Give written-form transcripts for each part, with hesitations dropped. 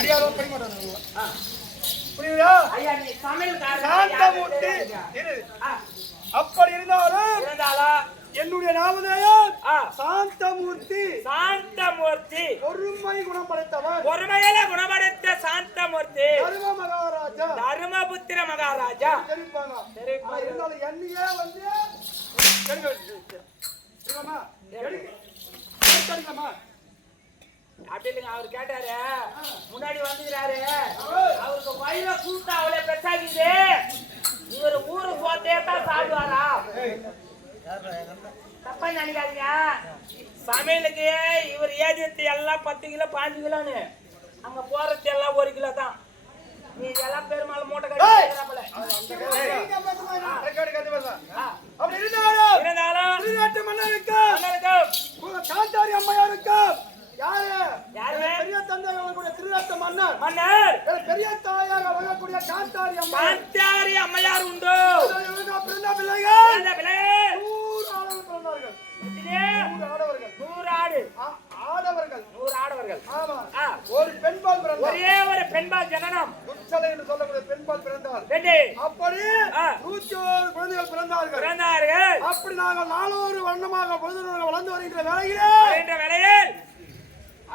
அடியாரோ படி மாட்டாங்க. புரியுதா? ஐயா நீ சமையல்காரன் சாந்தமூர்த்தி இரு. அப்படி இருந்தாலும் என்னுடைய நாமதேயம் சாந்தமூர்த்தி. சாந்தமூர்த்தி பொறுமை குணம் படைத்தவன். பொறுமையில குணமடைத்த சாந்தமூர்த்தி. தர்ம மகாராஜா. தர்மபுத்திர மகாராஜா. தெரிவிப்பாங்க. இருந்தாலும் என்னையே வந்து அப்படி இல்லைங்க அவர் கேட்டாரு முன்னாடி வந்துக்கிறாரு அவருக்கு வயிறு கூட்டா அவளே பெருசாக்குது இவர் ஊருக்கு போத்தே தான் சாப்பிடுவாரா தப்பா நினைக்காதீங்க சமையலுக்கு இவர் ஏஜென்சி எல்லாம் 10 கிலோ 5 கிலோன்னு அங்க போறது எல்லாம் 1 கிலோ தான் நீ இதெல்லாம் பெருமாள் மூட்டை கட்டி திருநாட்டு மன்னருக்கு காந்தாரி அம்மையாருக்கு பெரிய தந்தை திருநாட்டு மன்னர் பெரிய தாயாக வழங்கக்கூடிய காந்தாரி அம்மையார் உண்டு பிறந்த பிள்ளைகள் 100 ஆடவர்கள் ஒரு பெண்பால் பிறந்தார். ஒரே ஒரு பெண்பால் ஜனனம் துச்சலை என்று சொல்லக்கூடிய பெண்பால் பிறந்தார். அப்படி 101 குழந்தைகள் பிறந்தார்கள். அப்படி நாங்கள் 400 வண்ணமாக பொழுது வளர்ந்து வருகின்ற வேளையில்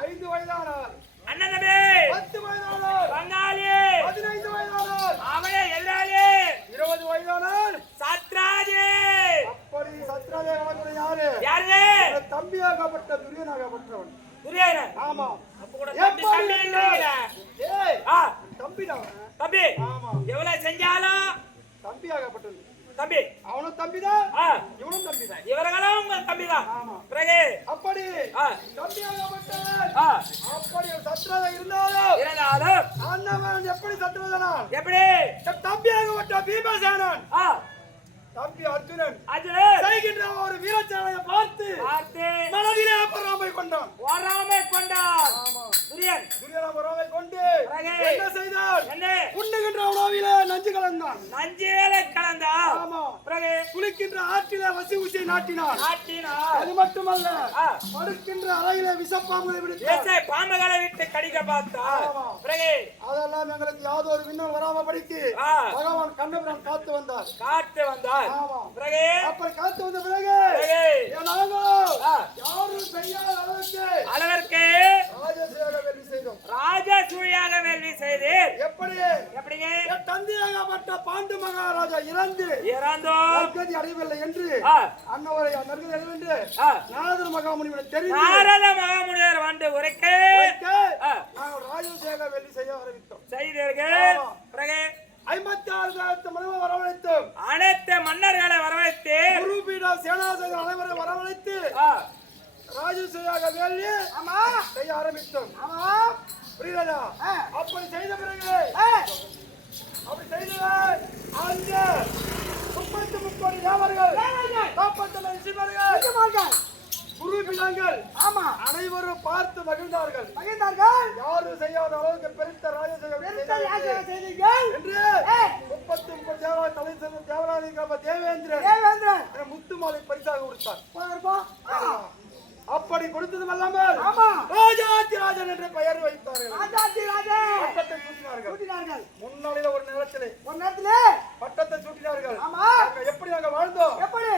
5 வயதானார் அண்ணன் தம்பி 10 வயதானார் பங்காளி 15 வயதானார் அவளே எல்லாரே 20 வயதானார் சத்ராஜி. அப்படி சத்ராஜி வளர்க்கூடிய யாரு தம்பியாகப்பட்ட துரியனாகப்பட்டவன் துரியோதனன். ஆமா அப்ப கூட தம்பி தம்பி ஆமா எவ்வளவு செஞ்சாலும் தம்பியாகப்பட்டது தம்பி அவனும் தம்பிதான் இவனும் தம்பிதான் இவர்களும் உங்க தம்பிதான். பிறகு அப்படி தம்பியாகப்பட்டவன் அப்படி சத்ராஜா இருந்தாலும் அண்ணவன் எப்படி சத்ராஜனா எப்படி தம்பியாகப்பட்ட பீமசேனன் தம்பி அர்ஜுனன் செய்கின்ற ஒரு வீரச்சாலையை பார்த்து மனதிலே பொறாமை கொண்டான். துரியன் பொறாமை கொண்டு என்ன செய்தான்? உண்ணுகின்ற உணவிலே நஞ்சு கலந்தான். குளிக்கின்ற ஆற்றிலே வசி ஊசியை நாட்டினான். அது மட்டுமல்ல படுக்கின்ற அறையிலே விஷப்பாம்புகளை பாம்புகளை விட்டு கடிக்க பார்த்தான். அதெல்லாம் எங்களுக்கு யாதொரு விண்ணல் வராம படிக்கு பகவான் கண்ணபிரான் காத்து வந்தார். அப்படி காத்து வந்த பிறகு யாரும் செய்யாத அளவிற்கு ராஜசூயாக வேள்வி செய்தீர். எப்படிங்க தந்தையாகப்பட்ட பாண்டு மகாராஜா இறந்தோ அடையவில்லை என்று அண்ணவரை நாரத மகாமுனிவர் தெரிந்து நாரத மகாமுனிவர் வந்து உரைக்க நாங்கள் ராஜசேகர வேள்வி செய்ய ஆரம்பித்தோம். செய்தீர்கள். 56,000 மனிதர்களை வரவழைத்தோம். அனைத்து மன்னர்களை வரவழைத்து குருபீட சேனாசேகர் அனைவரை வரவழைத்து ராஜசேகர வேள்வி செய்ய ஆரம்பித்தோம். புரியுதா? அப்படி செய்த பிறகு அப்படி செய்தவர் அங்கே 30 தேவர்கள் 40 ரிஷிவர்கள் குருபீடங்கள் அனைவரும் பார்த்து மகிழ்ந்தார்கள். யாரும் செய்யாத அளவுக்கு பெருத்த ராஜசேகர என்று 30 தேவராஜ தேவேந்திரன் முத்துமாலை பரிசாக கொடுத்தார். அப்படி கொடுத்ததும் அல்லாமல் ராஜாதிராஜன் என்ற பெயர் வைத்தார்கள். பட்டத்தை சூட்டினார்கள். முன்னாளில ஒரு நேரத்திலே பட்டத்தை சூட்டினார்கள். எப்படி நாங்க வாழ்ந்தோம்? எப்படி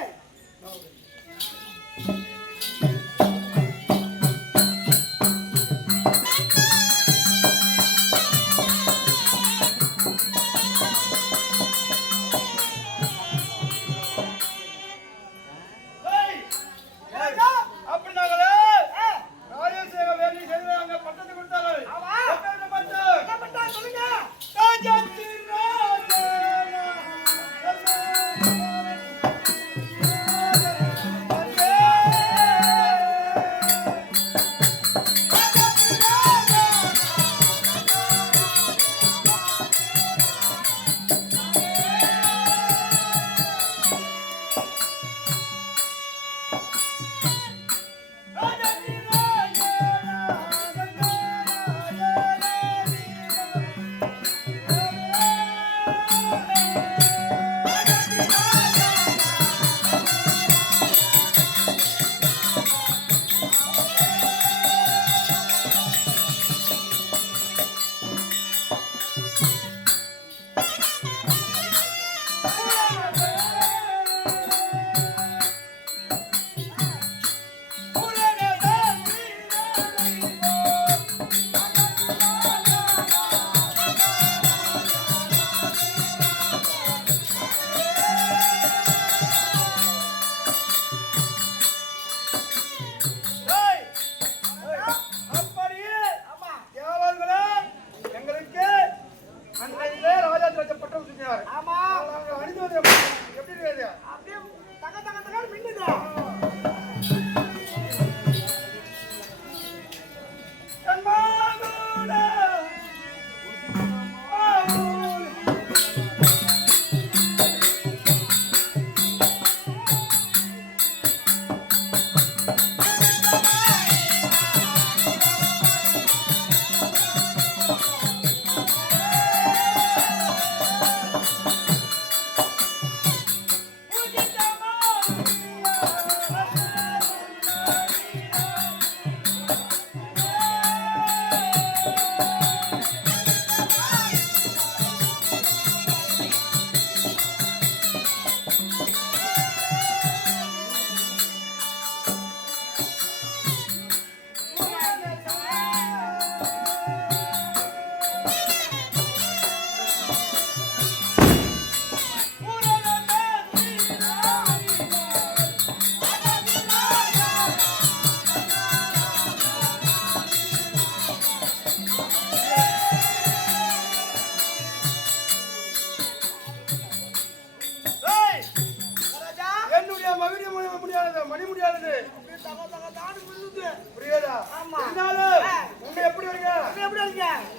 அப்படி நாங்களே ராஜசேகர வேள்வி செய்து பட்டத்தை கொடுத்தார்கள். சொல்லுங்க.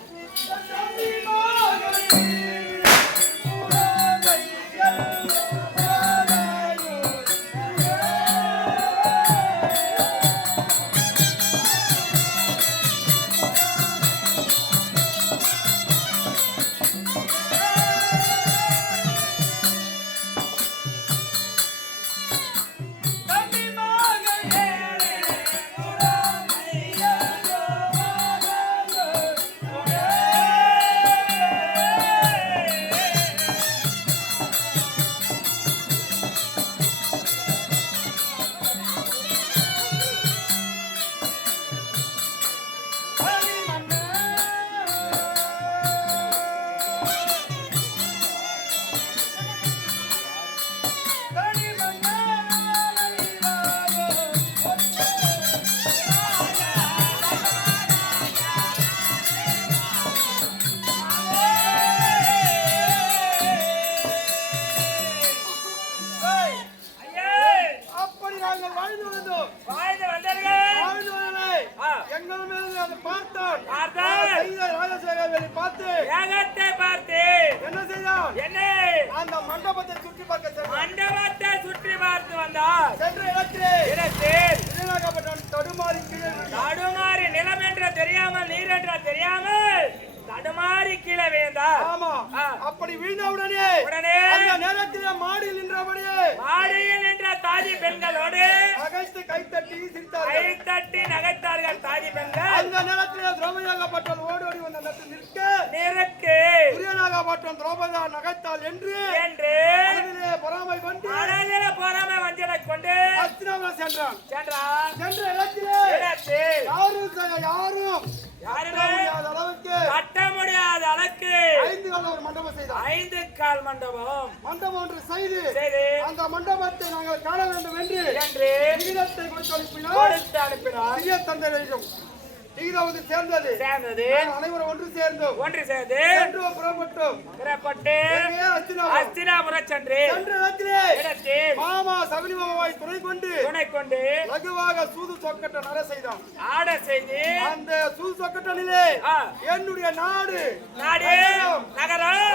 தடுமாறி நிலம் என்ற தெரியாமல் நீர் என்ற தெரியாமல் தடுமாறி கீழே விழுந்தார். ஆமா. அப்படி விழுந்தவுடனே அந்த நேரத்திலே மாடியில் நின்ற தாதி பெண்களோடு நகைத்து கைத்தட்டி சிரித்தார்கள். கைத்தட்டி நகைத்தார்கள் தாதி பெண்கள். அந்த நேரத்திலே திரௌபதியாகப்பட்டவள் ஓடோடி வந்த நேரத்தில் நிற்கு துரியனாகப்பட்டவன் திரௌபதியா நகைத்தாள் என்று மனதிலே பொறாமை கொண்டு வஞ்சனை கொண்டு ஹஸ்தினாபுரம் சென்றான். சென்ற இடத்திலே யாரும் கட்ட முடியாத அளவுக்கு 5 கால் ஒரு மண்டபம் செய்தார். 5 கால் மண்டபம் ஒன்று செய்து அந்த மண்டபத்தை நாங்கள் காண வேண்டும் என்று விகிதத்தை கொடுத்து அனுப்பினார். சிறிய தந்தையிடம் விகிதம் சேர்ந்தது. அனைவரும் ஒன்று சேர்ந்து அஸ்தினாபுரம் சென்று மாமா சகுனி மாமாவை துணை கொண்டு லகுவாக சூது சொக்கட்ட நட செய்து அந்த சூது சொக்கட்டனிலே என்னுடைய நாடு நகரம்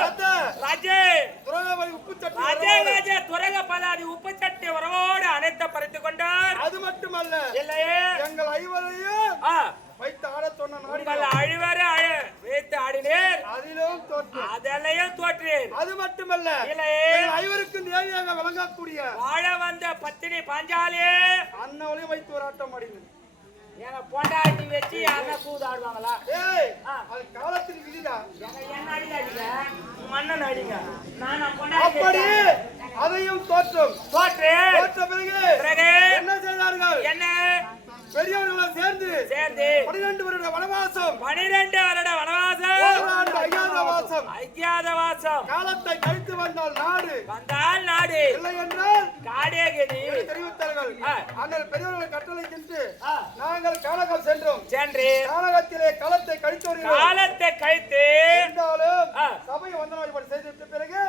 உப்பு சட்டி உறவோடு அனைத்து பறித்துக் கொண்டார். அது மட்டுமல்ல எங்கள் ஐவரையும் வைத்து ஆடத் சொன்ன வைத்து ஆடினேர். அதிலும் தோற்றேன். அது மட்டுமல்ல ஐவருக்கும் தேவையாக விளங்கக்கூடிய வாழ வந்த பத்தினி பாஞ்சாலே அண்ணவளையும் வைத்து ஒரு ஆட்டம் ஆடினேன். எங்க பொண்டாட்டி வச்சு யாரா சூது ஆடுவாங்களா? அது காலத்தின் விதிடா. என்ன அடிக்காதீங்க, மன்னன் அடிங்க. அப்படி அதையும் தோற்ற பிறகு என்ன செய்தார்கள்? என்ன பெரியவர்கள் சேர்ந்து 12 வருட வனவாசம் அஜ்ஞாதவாசம் காலத்தை கழித்து வந்தால் நாடு இல்லை என்றால் காடே கதி தெரிவித்தார்கள். ஆனால் பெரியவர்கள் கட்டளை சென்று நாங்கள் கானகம் சென்று கானகத்திலே காலத்தை கழித்து இருந்தாலும் சபை வந்தனம் வழிபாடு செய்துவிட்ட பிறகு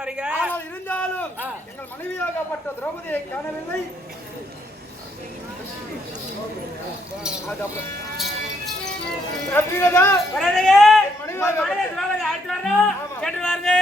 வரீங்க ஆனால் இருந்தாலும் எங்கள் மனைவியாகப்பட்ட திரௌபதியை காணவில்லை. எப்படிடா வரலையே மனைவி திரௌபதி அடுத்து வரணும் கேட்டு வாருங்க.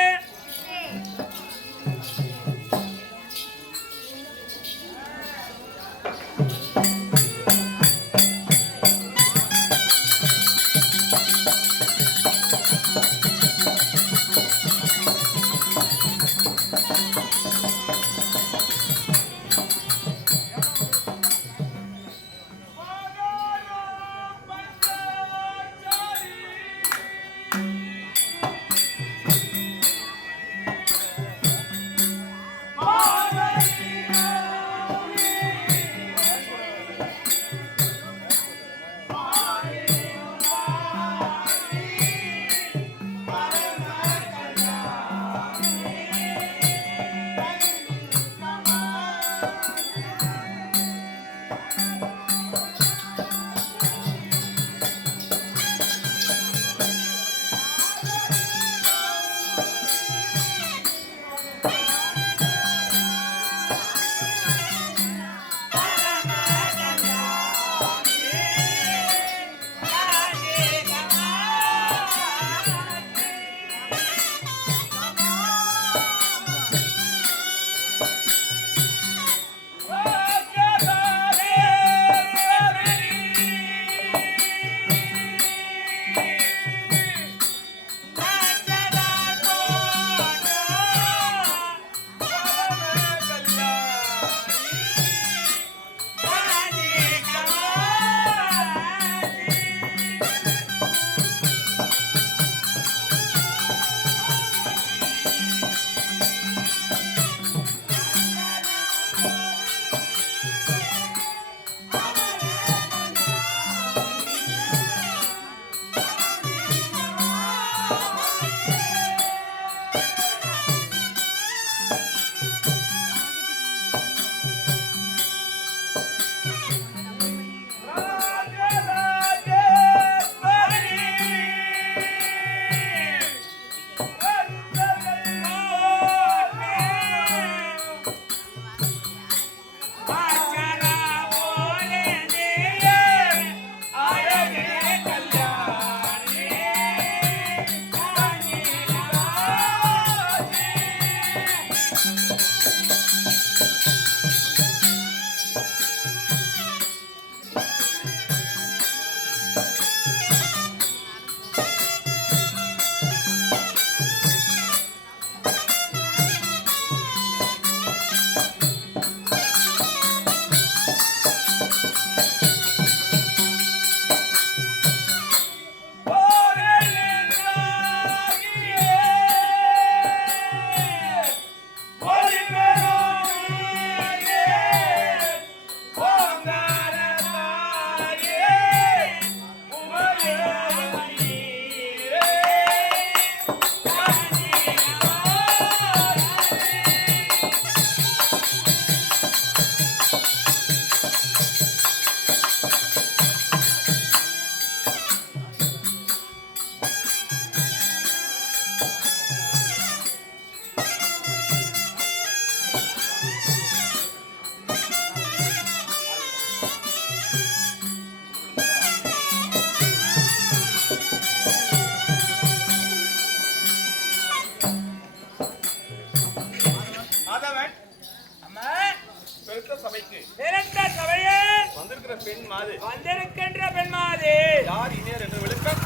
வந்திருக்கின்ற பெண்மாது யார் இனியர் என்று விளக்கம்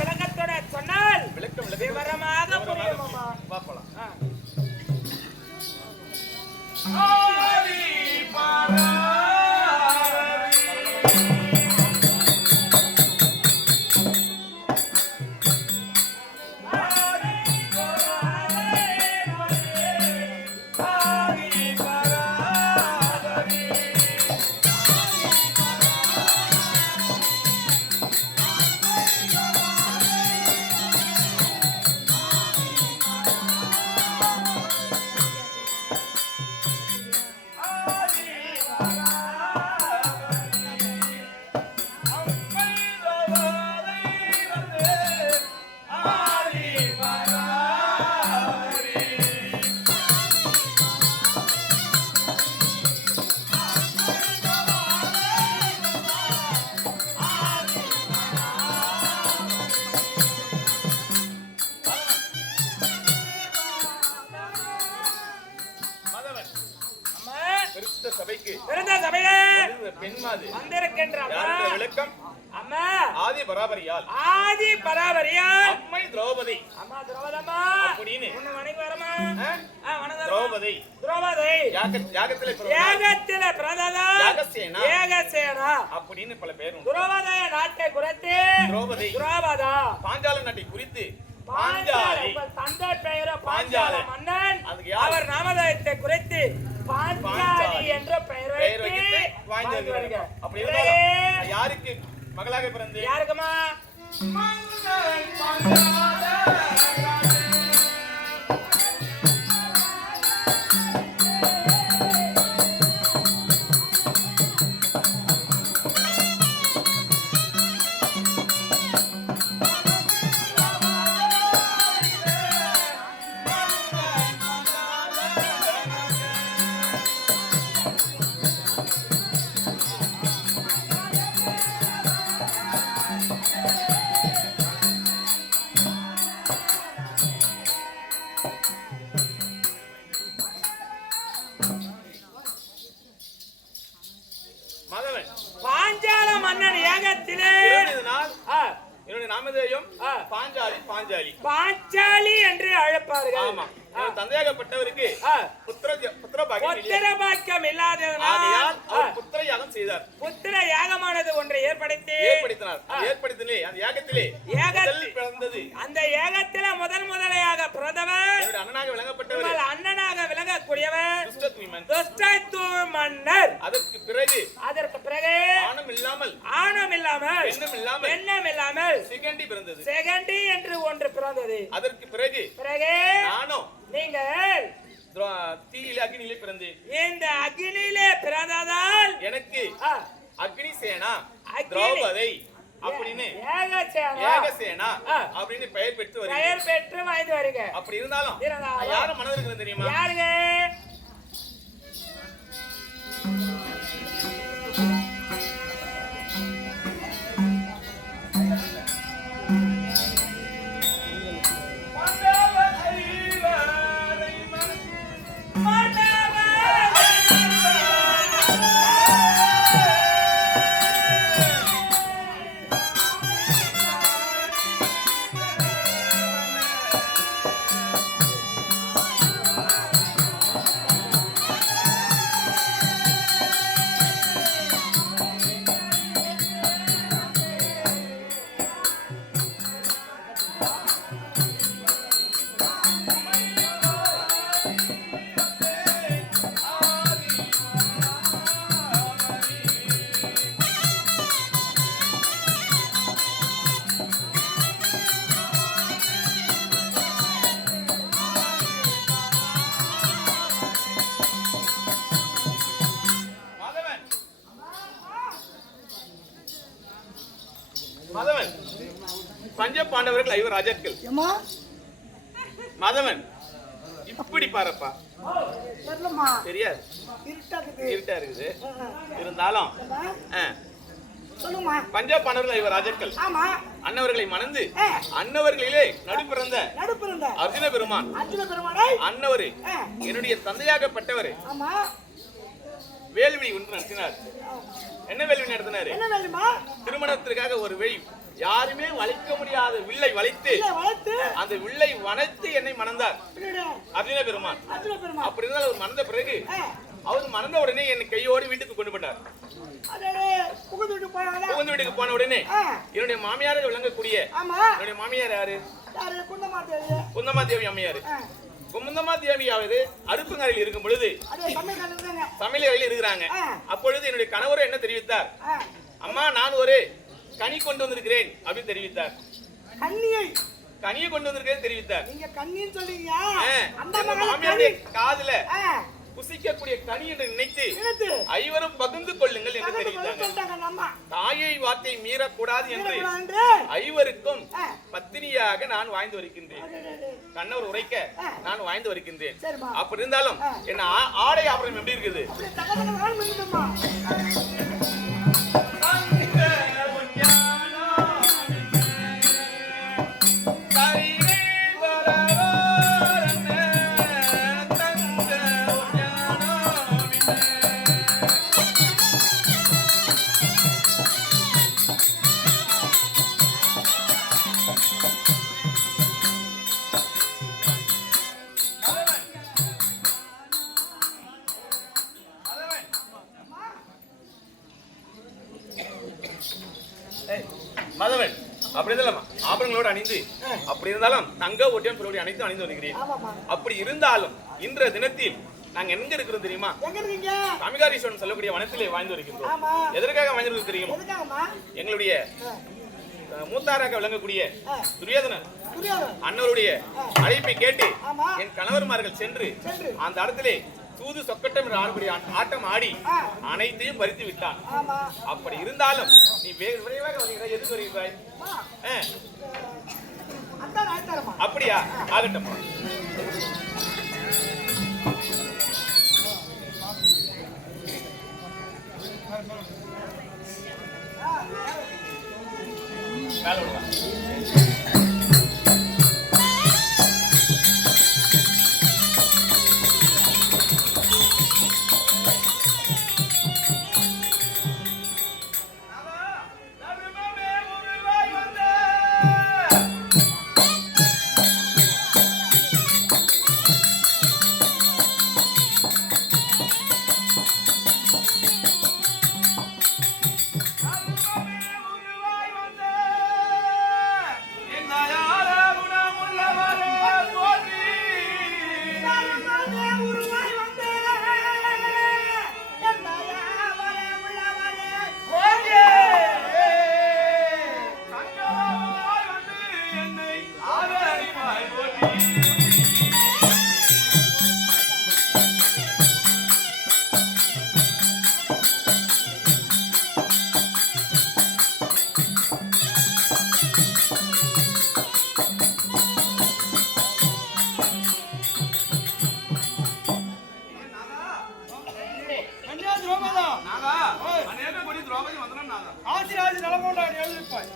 விளக்கத்தோட சொன்னால் விவரமாக புரியும் அம்மா. வா போலாம். சபைக்கு பெண்மாது வந்திருக்கின்ற விளக்கம் அம்மா ஆதி பராபரியால் அம்மை திரௌபதி அம்மா திரௌபதம்மா அப்படின்னு உன்னை வணங்கி வரமா திரௌபதி யாகத்திலே பிரதாதா யாகசேனா அப்படின்னு பல பேர் உண்டு. திரௌபதிய நாட்டை குறித்து திரௌபதா பாஞ்சால நாட்டை குறித்து பாஞ்சாலி தந்தை பெயர பாஞ்சால மன்னன் அவர் நாமதயத்தை குறித்து பாஞ்சாலி என்ற பெயர் வைத்து வாழ்ந்து வருகிறார். அப்படி இருந்தாலும் யாருக்கு மகளாக பிறந்து யாருக்குமா பாஞ்சால மன்னன் ஏகத்திலே என்னுடைய நாமதேயம் பாஞ்சாலி என்று அழைப்பார்கள். ஆமா, தந்தையாகப்பட்டவருக்கு புத்திர பாக்கியம் இல்லாததனால் புத்திர யாகம் செய்தார். புத்திர யாகமானது ஒன்றை ஏற்படுத்தினார். அந்த யாகத்திலே பிறந்தது. அந்த ஏகத்திலே முதலையாக பிறந்தவர் அண்ணனாக விளங்கப்பட்டவர், அண்ணனாக விளங்கக்கூடியவர் துஷ்டத்வ மன்னர். அதற்கு பிறகு ஆணம் இல்லாமல் பெண்ணும் இல்லாமல் செகண்டி என்று ஒன்று பிறந்தது. அதற்கு பிறகு நானும் நீங்கள் தீயிலே அக்னியிலே பிறந்தேன். இந்த அக்னியிலே பிறந்ததால் எனக்கு அக்னி சேனா திரௌபதி அப்படின்னு ஏகசேனா அப்படின்னு பெயர் பெற்று வாய்ந்து வருக. அப்படி இருந்தாலும் யாரும் மனதில் இருக்கிறது தெரியுமா? யாருங்க? மாதவன் பஞ்ச பாண்டவர்கள் 5 ராஜாக்கள். மாதவன் இப்படி பாருப்பா, தெரியாது, இருட்டா இருக்குது. இருந்தாலும் பஞ்ச பாண்டவர்கள் 5 ராஜாக்கள். அன்னவர்களை மணந்து அன்னவர்களிலே நடுப்பிறந்த அர்ஜுன பெருமான் அன்னவரு என்னுடைய தந்தையாகப்பட்டவர் வேள்வி ஒன்று நடத்தினார். என்ன வேள்வி நடத்தினாரு? திருமணத்திற்காக ஒரு வேள்வி. யாருமே வளைக்க முடியாத வில்லை வளைத்து அந்த வில்லை வளைத்து என்னை மணந்தார் அர்ஜுன பெருமான். அப்படி இருந்தால் அவர் மணந்த பிறகு அவர் மணந்த உடனே என்னை கையோடு வீட்டுக்கு கொண்டு போட்டார். புகுந்து வீட்டுக்கு போன உடனே என்னுடைய மாமியார் விளங்கக்கூடிய என்னுடைய மாமியார் யாரு? குந்தமாதேவி அம்மையாரு. குந்தமாதேவியாவது அடுப்புங்கரையில் இருக்கும் பொழுது சமையல் அறையில் இருக்கிறாங்க. அப்பொழுது என்னுடைய கணவர் என்ன தெரிவித்தார்? அம்மா, நான் ஒரு கனி கொண்டு வந்திருக்கிறேன் அப்படின்னு தெரிவித்தார். கனியை கொண்டு வந்திருக்கிறேன் தெரிவித்தார். மாமியாருடைய காதுல புசிக்கக்கூடிய கனி என்று நினைத்து 5வரும் பகிர்ந்து கொள்ளுங்கள் என்று தெரிவித்தாங்க. தாயை வார்த்தை மீறக்கூடாது என்று 5வருக்கும் பத்தினியாக நான் வாழ்ந்து வருகின்றேன். கண்ணவர் உரைக்க நான் வாழ்ந்து வருகின்றேன். அப்படி இருந்தாலும் என்ன ஆடை ஆபரணம் எப்படி இருக்குது? ஆபரணங்களோடு அணிந்து அப்படி இருந்தாலும் தங்க ஒட்டியான் சொல்லி அனைத்தும் அணிந்து வருகிறேன். அப்படி இருந்தாலும் இன்றைய தினத்தில் நாங்க எங்க இருக்கிறோம் தெரியுமா? தமிகாரீஸ்வரன் சொல்லக்கூடிய வனத்திலே வாழ்ந்து வருகின்றோம். எதற்காக வாழ்ந்து தெரியுமா? எங்களுடைய மூத்தாராக விளங்கக்கூடிய துரியோதனன் அண்ணவருடைய அழைப்பை கேட்டு என் கணவர்மார்கள் சென்று அந்த இடத்திலே தூது சொக்கட்டம் என்ற ஆடக்கூடிய ஆட்டம் ஆடி அனைத்தையும் பறித்து விட்டான். அப்படி இருந்தாலும் நீ விரைவாக வருகிறாய். எதுக்கு வருகிறாய்? அப்படியா? ஆகட்டும். மேல விடுவா. ஆசிராஜ் நலமோண்டான் எழுதிப்பாய்.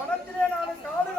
வனத்திலே நான் காடு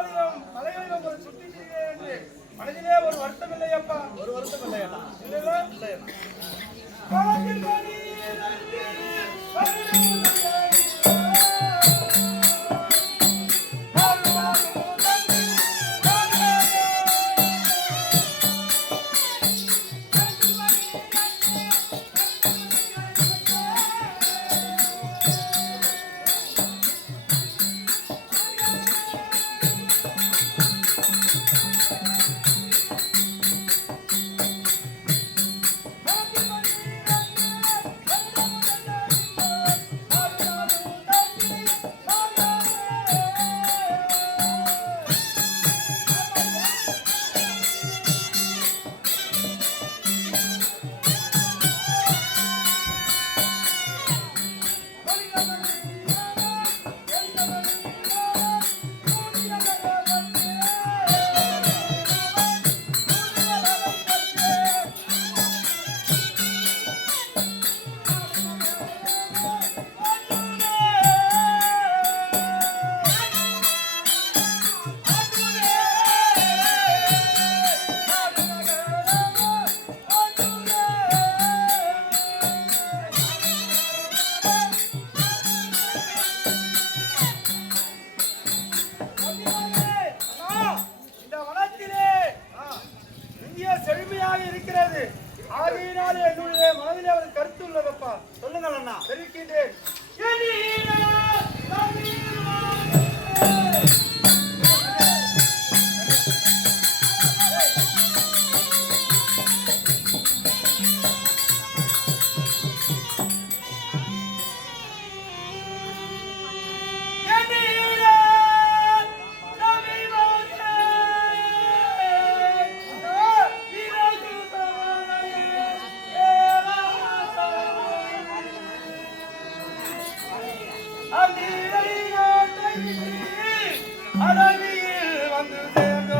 அடவியில் வந்து சேர்ந்தோ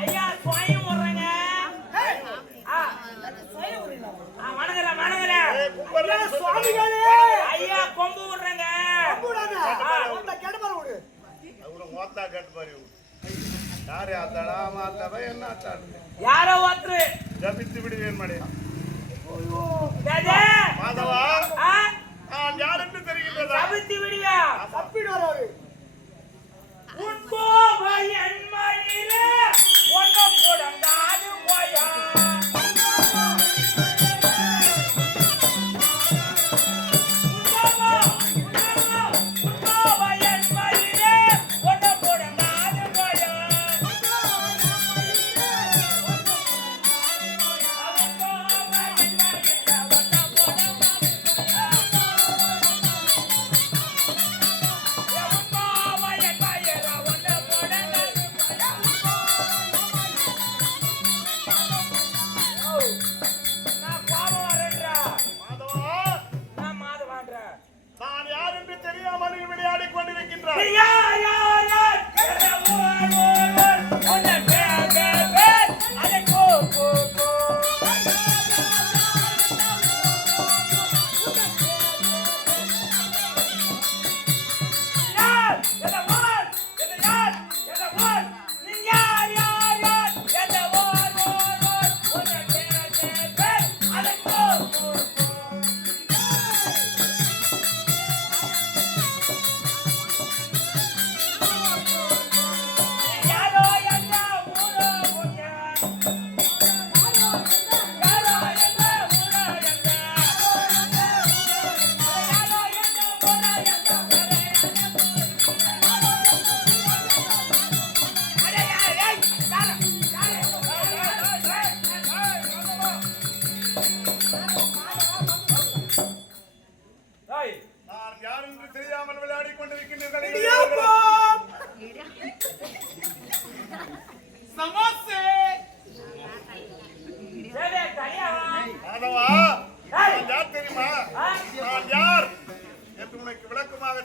ஐயா சுவாயம் விடுறேங்க. வணங்குறேன். சுவாமிகளே ஐயா கொம்பு விடுறேங்க. யாரோ ஒருத்தரு ஜபித்து விடுவேன் மடே. டேடே. மாதவா ஆ? நான் யார் என்று தெரிகிறதா? தவித்து விடுவியா? தப்பிடுவாரு உன் கோவை என் மடியிலே ஒன்னு போடங்காது போயா.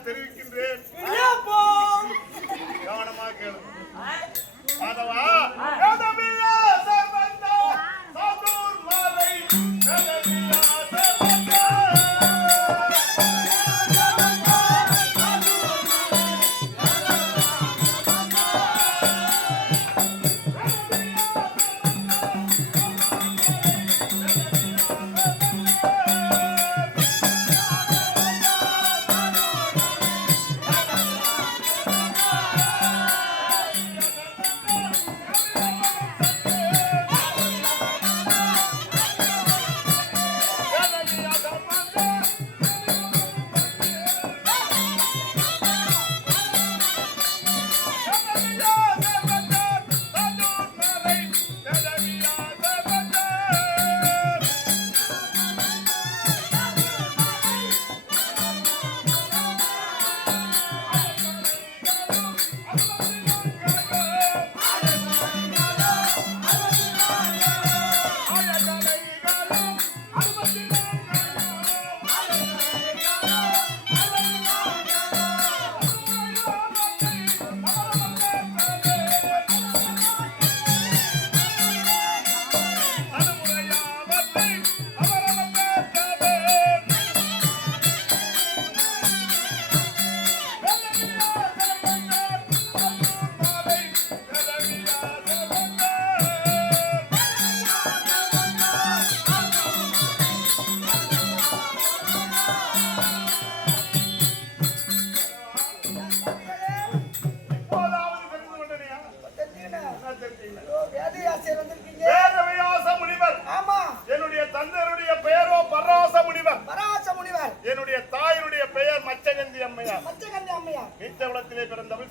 தெரிவிக்கின்றேன். கவனமாக கேளு. மாதவா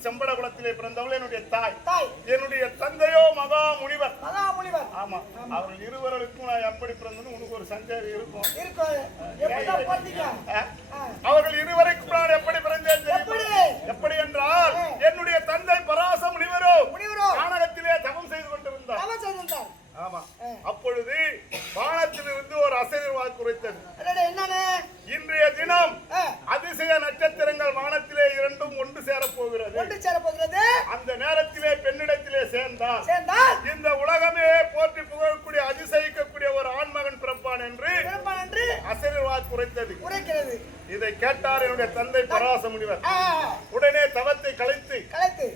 செம்பட குலத்திலே பிறந்தவள் என்னுடைய தாய். என்னுடைய தந்தையோ மகா முனிவர். ஆமா, அவர்கள் இருவருக்கும் நான் எப்படி பிறந்தது உனக்கு ஒரு சந்தேகம் இருக்கும். அவர்கள் இருவருக்கும் நான் எப்படி பிறந்தேன் எப்படி என்றால் என்னுடைய தந்தை பராச முனிவரோ கானகத்திலே தவம் செய்து கொண்டிருந்தார். ஆமா, அப்பொழுது வானத்திலிருந்து ஒரு அசைர் வாக்கு உரைத்தது. இன்றைய தினம் அதிசய நட்சத்திரங்கள் வானத்திலே இரண்டும் ஒன்று சேரப்போகிறது. அந்த நேரத்திலே பெண்ணிடத்திலே சேர்ந்த சேர்ந்தால் இந்த உலகமே போற்றி புகழக்கூடிய அதிசயிக்கக்கூடிய ஒரு ஆண்மகன் பிறப்பான் என்று அசரீர்வாத் உரைத்தது. இதை கேட்டார் என்னுடைய தந்தை பராச முனிவர். உடனே தவத்தை கலைத்து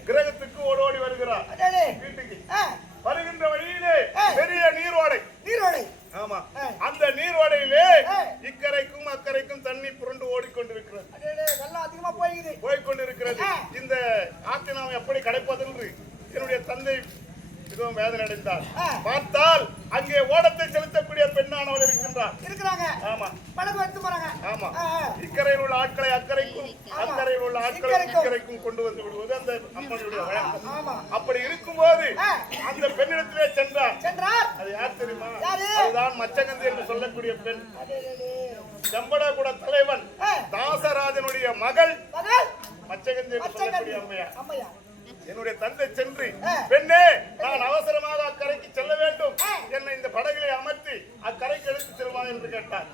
கிரகத்துக்கு ஓடோடி வருகிறார். வீட்டுக்கு வருகின்ற வழியிலே பெரிய நீரோடை. ஆமா, அந்த நீரோடையிலே இக்கரைக்கும் அக்கரைக்கும் தண்ணி புரண்டு ஓடிக்கொண்டிருக்கிறது. போய்கொண்டிருக்கிறது. இந்த ஆற்றை நாம் எப்படி கடைப்பதென்று என்னுடைய தந்தை மிகவும் வேதனை அடைந்தார். பார்த்தால் அங்கே ஓடத்தை செலுத்தக்கூடிய பெண்ணானவள் இருக்கிறாங்க. ஆமா, ஆமா, இக்கரையில் உள்ள ஆட்களை அக்கறைக்கும் அக்கறையில் உள்ள ஆட்களை இக்கரைக்கும் கொண்டு வந்து விடுவது அந்த அம்மனுடைய வழக்கம். அப்படி இருக்கும்போது அந்த பெண்ணிடத்திலே சென்றார். அது யார் தெரியுமா? அதுதான் மச்சகந்தி என்று சொல்லக்கூடிய பெண். செம்படகுட தலைவன் தாசராஜனுடைய மகள் மச்சகந்தி என்று சொல்லக்கூடிய அம்மையார். என்னுடைய தந்தை சென்று, பெண்ணே, நான் அவசரமாக அக்கறைக்கு செல்ல வேண்டும், என்னை இந்த படகிலே அமர்த்தி அக்கறைக்கு எடுத்து செல்வா என்று கேட்டார்.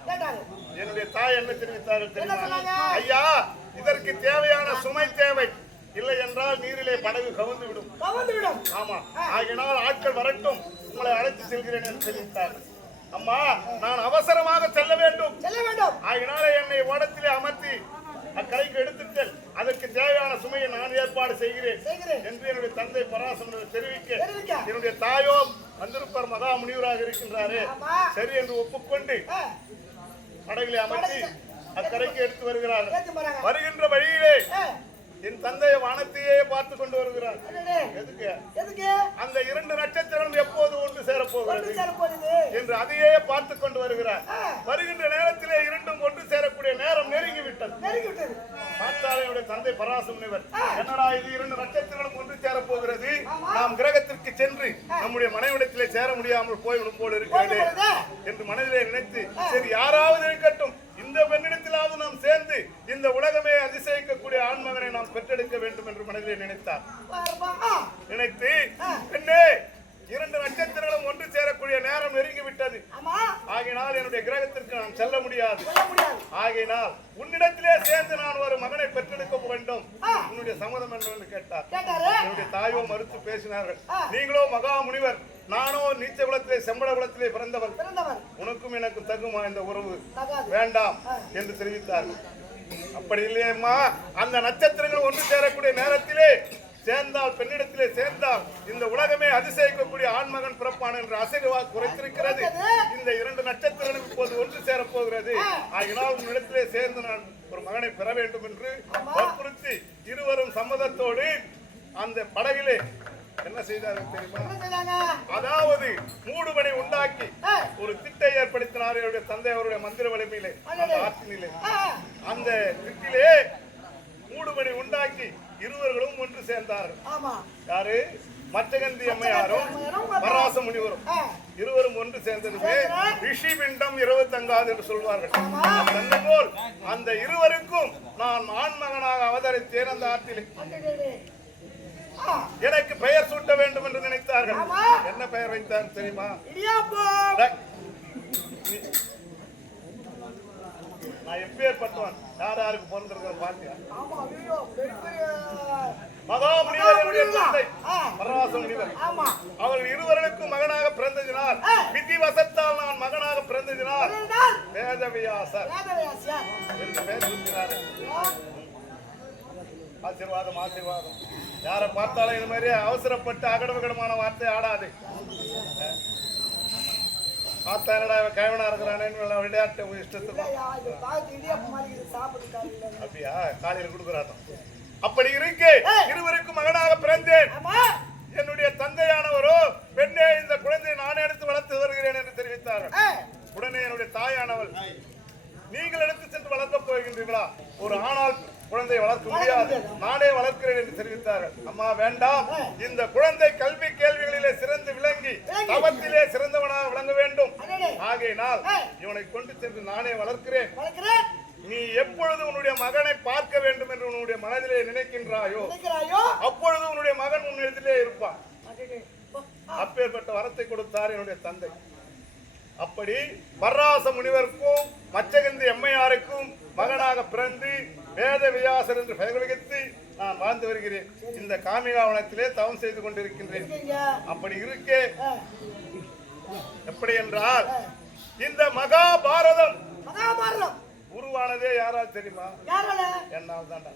என்னுடைய தாய் என்ன தெரிவித்தார்கள் தெரியுமா? ஐயா, இதற்கு தேவையான சுமை தேவை, இல்லை என்றால் நீரிலே படகு கவுந்து விடும். ஆமா, ஆகினால் ஆட்கள் வரட்டும், உங்களை அழைத்து செல்கிறேன் என்று தெரிவித்தார். அம்மா, நான் அவசரமாக செல்ல வேண்டும், ஆகினால என்னை ஓடத்திலே அமர்த்தி அக்கறைக்கு எடுத்துட்டேன், அதற்கு தேவையான சுமையை நான் ஏற்பாடு செய்கிறேன் என்று என்னுடைய தந்தை பராசம் தெரிவிக்க, என்னுடைய தாயோ வந்திருப்பார், மகா முனிவராக இருக்கின்றாரே, சரி என்று ஒப்புக்கொண்டு படகிலே அமர்த்தி அக்கறைக்கு எடுத்து வருகிறார்கள். வருகின்ற வழியிலே என் தந்தைய வானத்தையே பார்த்து கொண்டு வருகிறார். எதுக்கு? அந்த 2 நட்சத்திரம் எப்போது ஒன்று சேரப்போகிறது என்று அதையே பார்த்து கொண்டு வருகிறார். வருகின்ற நேரத்திலே 2 ஒன்று சேரக்கூடிய நேரம் நெருங்கிவிட்டது. பார்த்தாலே என்னுடைய தந்தை பராச முனிவர், என்னடா இது 2 நட்சத்திரம் ஒன்று சேரப்போகிறது, நாம் கிரகத்திற்கு சென்று நம்முடைய மனைவிடத்திலே சேர முடியாமல் போய்விடும் போல் இருக்கிறது என்று மனதிலே நினைத்து, சரி யாராவது இருக்கட்டும், இந்த பெண்ணிடத்திலாவது நாம் சேர்ந்து இந்த உலகமே அதிசயிக்கக்கூடிய ஆண்மகனை நாம் பெற்றெடுக்க வேண்டும் என்று மனதிலே நினைத்தார். நினைத்து, பெண்ணே, 2 நட்சத்திரங்களும் ஒன்று சேரக்கூடிய நேரம் நெருங்கிவிட்டது, ஆகையினால் என்னுடைய கிரகத்திற்கு நான் செல்ல முடியாது, ஆகையினால் உன்னிடத்திலே சேர்ந்து நான் ஒரு மகனை பெற்றெடுக்க வேண்டும், உன்னுடைய சம்மதம் என்று கேட்டார். என்னுடைய தாயோ மறுத்து பேசினார்கள். நீங்களோ மகா முனிவர், நானோ நீச்ச குலத்திலே செம்பட குலத்திலே பிறந்தவர், உனக்கும் எனக்கு தகுமா இந்த உறவு, வேண்டாம் என்று தெரிவித்தார்கள். அப்படி இல்லையம்மா, அந்த நட்சத்திரங்கள் ஒன்று சேரக்கூடிய நேரத்திலே சேர்ந்தால், பெண்ணிடத்திலே சேர்ந்தால் இந்த உலகமே அதிசயிக்கக்கூடிய ஆண்மகன் பிறப்பான் என்று அசைவாக குறைத்திருக்கிறது. இந்த 2 நட்சத்திரங்கள் இப்போது ஒன்று சேரப்போகிறது, ஆகினால் உன்னிடத்திலே சேர்ந்து நான் ஒரு மகனை பெற வேண்டும் என்று வற்புறுத்தி இருவரும் சம்மதத்தோடு அந்த படகிலே என்ன செய்தார்கள் தெரியுமா? அதாவது மூடுபடை உண்டாக்கி ஒரு திட்டை ஏற்படுத்தினார் என்னுடைய தந்தை அவருடைய மந்திர வலிமையிலே, ஆற்றினிலே. அந்த திட்டிலே மூடுபடை உண்டாக்கி இருவர்களும் ஒன்று சேர்ந்தார்கள். யாரு? மச்சகந்தி அம்மையாரும் பராச முனிவரும் இருவரும் ஒன்று சேர்ந்ததுமே ரிஷி பிண்டம் இரவு தங்காது என்று சொல்வார்கள். தன்னை போல் அந்த இருவருக்கும் நான் ஆண்மகனாக அவதரித்தேன் அந்த ஆற்றிலே. எனக்கு பெயர் சூட்ட வேண்டும் என்று நினைத்தார்கள். என்ன பெயர் வைத்தார் தெரியுமா? நான் எப்பேற்பட்டவன், யார் யாருக்கு பிறந்திருக்கிற பாட்டியா? மகா முனிவர் பரவாச முனிவர், அவர்கள் இருவருக்கும் மகனாக பிறந்ததினால், விதிவசத்தால் நான் மகனாக பிறந்ததினால் வேதவியாசர் என்று பெயர் சூட்டினார்கள். ஆசீர்வாதம், ஆசீர்வாதம். யாரை பார்த்தாலும் இது மாதிரி அவசரப்பட்டு அகடவகடமான வார்த்தை ஆடாது. பார்த்தா என்னடா கைவனா இருக்கிறானேன்னு விளையாட்டு இஷ்டத்துக்கு அப்படியா காலையில் கொடுக்குறாங்க. அப்படி இருக்கு, இருவருக்கும் மகனாக பிறந்தேன். என்னுடைய தந்தையானவரோ, பெண்ணே, இந்த குழந்தையை நானே எடுத்து வளர்த்து வருகிறேன் என்று தெரிவித்தார்கள். உடனே என்னுடைய தாயானவள், நீங்கள் எடுத்து சென்று வளர்க்க போகின்றீர்களா? ஒரு ஆனால் குழந்தையை வளர்க்க முடியாது, நானே வளர்க்கிறேன் என்று தெரிவித்தார்கள். அம்மா வேண்டாம், இந்த குழந்தை கல்வி கேள்விகளிலே சிறந்து விளங்கி தவத்திலே சிறந்தவனாக விளங்க வேண்டும், ஆகையினால் இவனை கொண்டு சென்று நானே வளர்க்கிறேன். நீ எப்பொழுது உன்னுடைய மகனை பார்க்க வேண்டும் என்று உன்னுடைய மனதிலே நினைக்கின்றாயோ அப்பொழுது உன்னுடைய மகன் உன்னிடத்திலே இருப்பான். அப்பேற்பட்ட வரத்தை கொடுத்தார் என்னுடைய தந்தை. அப்படி பராச முனிவருக்கும் மச்சகந்தி அம்மையாருக்கும் மகனாக பிறந்து வேத வியாசர் என்று பெயர் வைத்து நான் வாழ்ந்து வருகிறேன். இந்த காமிகாவனத்திலே தவம் செய்து கொண்டிருக்கின்றேன். அப்படி இருக்கே எப்படி என்றால் இந்த மகாபாரதம் உருவானதே யாரால் தெரியுமா? என்னால் தான்டா.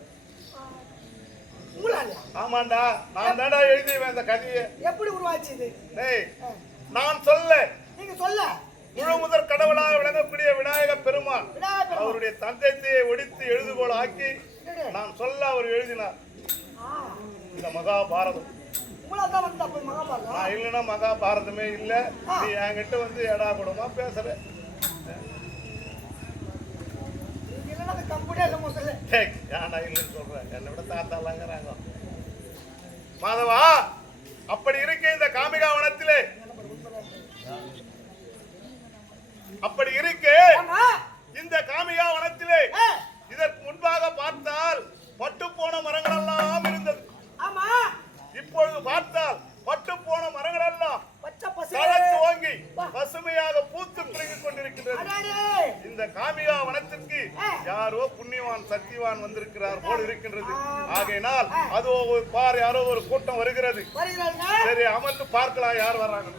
ஆமாண்டா, நான் தான்டா எழுதிவேன் இந்த கதையை. எப்படி உருவாச்சு? நான் சொல்ல, நீங்க சொல்ல. முழு முதற் கடவுளாக விளங்கக்கூடிய விநாயக பெருமான் அவருடைய தந்தையை ஒடித்து எழுதுகோள் ஆக்கி நான் சொல்ல அவர் எழுதினார் இந்த மகாபாரதம். நான் இல்லைன்னா மகாபாரதமே இல்ல. நீ என்கிட்ட வந்து எடா கூடமா பேசுற. ஏன்டா இல்லைன்னு சொல்றேன்? என்னை விட தாத்தாலாங்கிறாங்க. மாதவா, அப்படி இருக்க இந்த காமிகாவனத்திலே அப்படி இருக்கு இந்த காமிகா வனத்திலே இதற்கு முன்பாக பார்த்தால் பட்டு போன மரங்கள் எல்லாம் இருந்தது. இப்பொழுது பார்த்தால் பட்டு போன மரங்கள் எல்லாம் துவங்கி பசுமையாக பூத்து குலுங்கிக் கொண்டிருக்கின்றது. இந்த காமிகா வனத்திற்கு யாரோ புண்ணியவான் சக்திவான் வந்திருக்கிறார் போல் இருக்கின்றது. ஆகையினால் அது பார், யாரோ ஒரு கூட்டம் வருகிறது. சரி, அமர்ந்து பார்க்கலாம் யார் வர்றாங்க.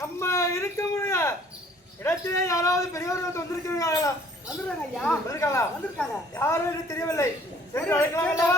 நம்ம இருக்க முடியாது இடத்திலே யாராவது பெரியவர்கள் வந்திருக்கிறார்களா? வந்திருக்காங்க. யாரும் எனக்கு தெரியவில்லை. சென்று அழைக்கலாங்களா?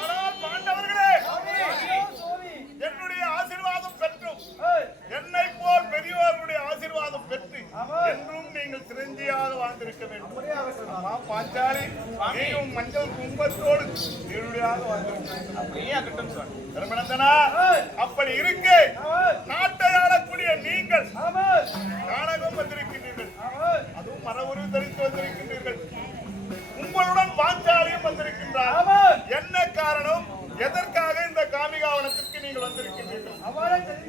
ஆனால் பாண்டவர்களே, என்னுடைய ஆசீர்வாதம் பெற்றும் என்னை போல் பெரியவர்களுடைய ஆசீர்வாதம் பெற்று என்றும் நீங்கள் சிரஞ்சியாக வாழ்ந்திருக்க வேண்டும். அம்மா பாஞ்சாலி, நீயும் மஞ்சள் குங்குமத்தோடு நீருடையாக வாழ்ந்திருக்க வேண்டும். அப்படியே ஆகட்டும் சுவாமி. தர்மநந்தனா, அப்படி இருக்கு நாட்டை ஆளக்கூடிய நீங்கள் நாடகம் வந்திருக்கின்றீர்கள், அதுவும் மரபுரிவு தரித்து வந்திருக்கின்றீர்கள். உங்களுடன் பாஞ்சாலியும் வந்திருக்கின்றார். என்ன காரணம்? எதற்காக இந்த காமிகாவனத்திற்கு நீங்கள் வந்திருக்கின்றீர்கள்? அப்படியாக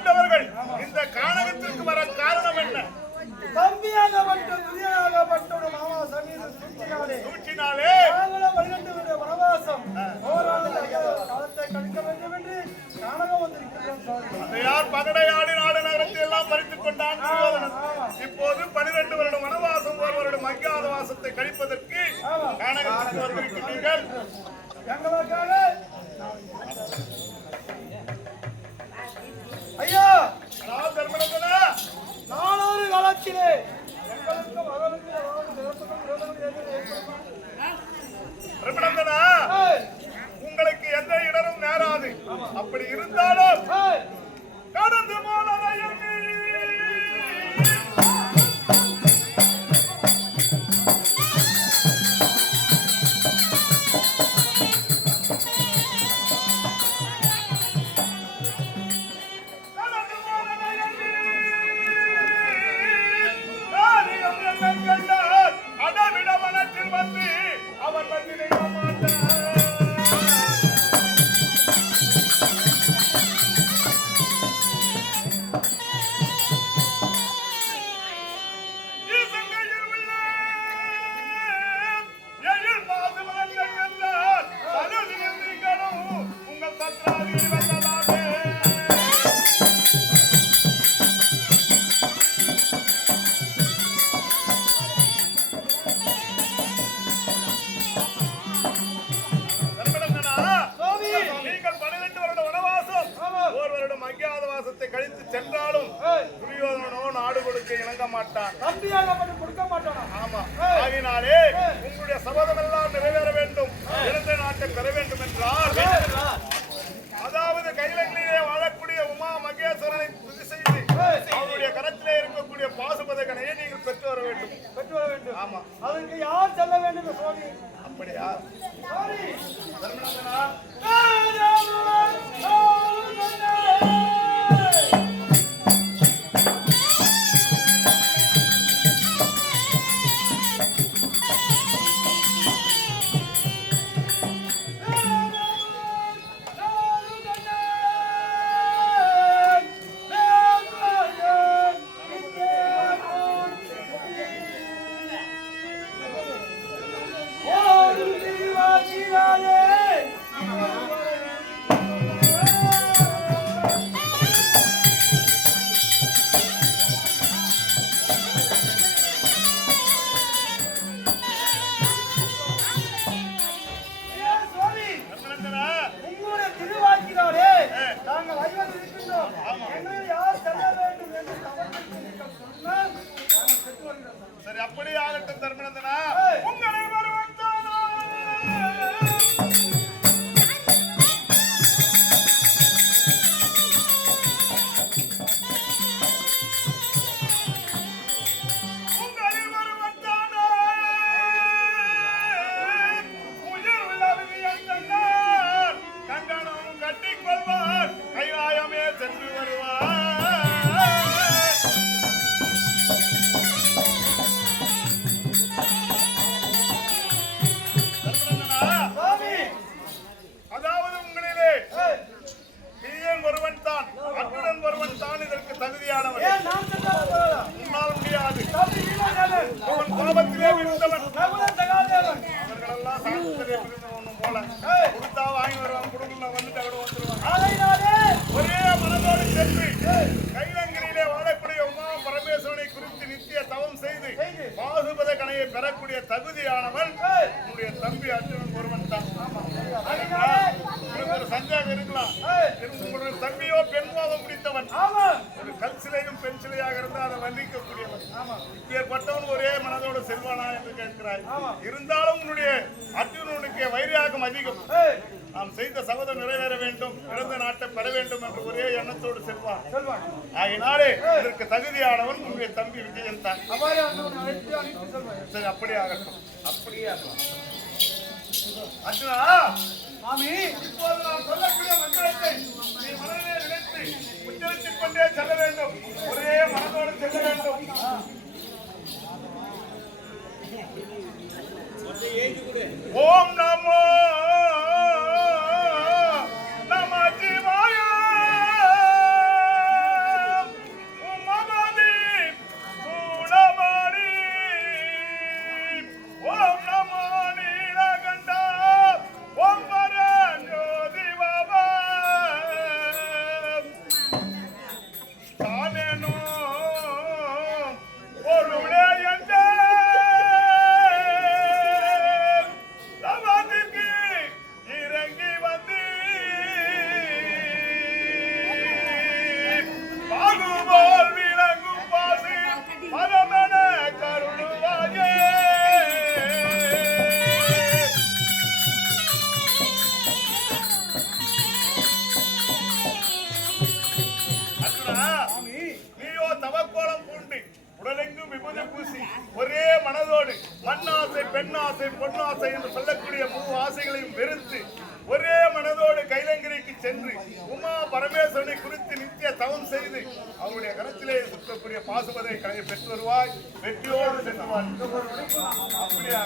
பாண்டவர்கள் இந்த கானகத்திற்கு வர காரணம் என்ன? தம்பியாகப்பட்ட துணியாகப்பட்ட ஒரு மாமா சமீத சூழ்ச்சினாலே நாங்களும் 12 வருட வனவாசம் ஓராண்டு காலத்தை கணிக்க வேண்டும் என்று நாடகம் வந்திருக்கிறோம் சுவாமி. யார் பகடையாடி நாடு நகரத்தை எல்லாம் பறித்துக் கொண்டான் துரியோதனன். இப்போது 12 வருடம் வனவாசம் ஒரு வருடம் அஞ்ஞாத வாசத்தை கழிப்பதற்கு கானகத்திற்கு வந்திருக்கிறீர்கள். எங்களுக்காக ஐயா தர்மநந்தனா, நாளொரு காலத்திலே எங்களுக்கு மகளுக்கு தர்மநந்தனா, உங்களுக்கு எந்த இடரும் நேராது. அப்படி இருந்தாலும் கடந்து போனதையும் அடவிட மனத்தில் வந்து அவர் வந்து உங்கள் தத்ராதி வந்ததாக கழித்து சென்றாலும் துரியோதனனோ நாடு கொடுக்க இணங்க மாட்டான். கொடுக்க மாட்டானா? ஆமா. ஆகினாலே உங்களுடைய சபதம் எல்லாம் நிறைவேற வேண்டும், இழந்த நாட்டை பெற வேண்டும் என்றால், அதாவது கைலங்களிலே வாழக்கூடிய உமா மகேஸ்வரனை துதி செய்து அவருடைய கரத்திலே இருக்கக்கூடிய பாசுபத கணையை நீங்கள் பெற்று வர வேண்டும். பெற்று வர வேண்டும். ஆமா. அதற்கு யார் செல்ல வேண்டும் சுவாமி? அப்படியா? தர்மநந்தனா, சரி, அப்படி ஆகட்டும் தர்மநந்தனா. உங்களை வருவத்தானா உங்களில் வருவத்தானா உயிர் உள்ளவியல் தந்தார் கங்கணம் கட்டிக்கொள்வார் கைலாயமே சென்று வருவார். அதாவது உங்களிலே நீயன் ஒருவன் தான், அத்துடன் ஒருவன் தான் இதற்கு தகுதியானவன். உன்னால் முடியாது. அவன் கோபத்திலே விழுந்தவன். அவர்களெல்லாம் சாஸ்திரத்திலே பிரிந்தவனும் போல கொடுத்தா வாங்கி வருவான், குடும்பம் வந்துட்டு அவரு வந்துருவான். ஒரே மனதோடு சென்று கைலங்கிரியிலே வாழக்கூடிய உமா பரமேஸ்வரனை குறித்து நித்திய தவம் செய்து பாசுபத கணையை பெறக்கூடிய தகுதியானவன் உன்னுடைய தம்பி அர்ஜுனன் ஒருவன் தான். ஒரு சந்தேகம் இருக்கலாம், உங்களுடைய தம்பியோ பெண் பாவம் பிடித்தவன், ஒரு கல் சிலையும் பெண் சிலையாக இருந்தால் அதை வந்திக்கக்கூடியவன். இப்பேற்பட்டவன் ஒரே மனதோடு செல்வானா என்று கேட்கிறாய். இருந்தாலும் உன்னுடைய அர்ஜுனனுக்கு வைரியாகம் அதிகம். நாம் செய்த சபதம் நிறைவேற வேண்டும், இழந்த நாட்டை பெற வேண்டும் என்று ஒரே எண்ணத்தோடு செல்வான். ஆகினாலே இதற்கு தகுதியானவன் உன்னுடைய தம்பி விஜயன் தான். சரி, அப்படியே ஆகட்டும். அப்படியே ஆகலாம். அர்ஜுனா, இப்போது நாம் சொல்லக்கூடிய மந்திரத்தை நீ மனதிலே நினைத்து உச்சரித்துக் கொண்டே செல்ல வேண்டும். ஒரே மனதோடு செல்ல வேண்டும். ஓம் நமோ நம சிவாய ஆசை என்று சொல்லக்கூடிய ஆசைகளையும் வெறுத்து ஒரே மனதோடு கைலங்கிரிக்கு சென்று உமா பரமேஸ்வரனை குறித்து நித்திய தவம் செய்து அவருடைய கரத்திலே சுற்றக்கூடிய பாசுபதை கலையை பெற்று வருவாய், வெற்றியோடு சென்றுவார். அப்படியா?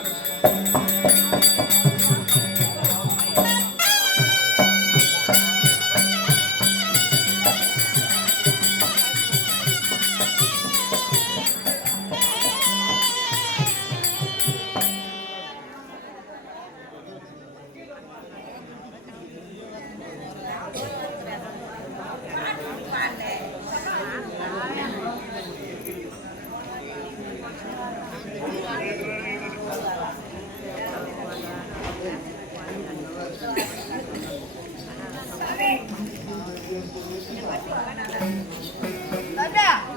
Yeah.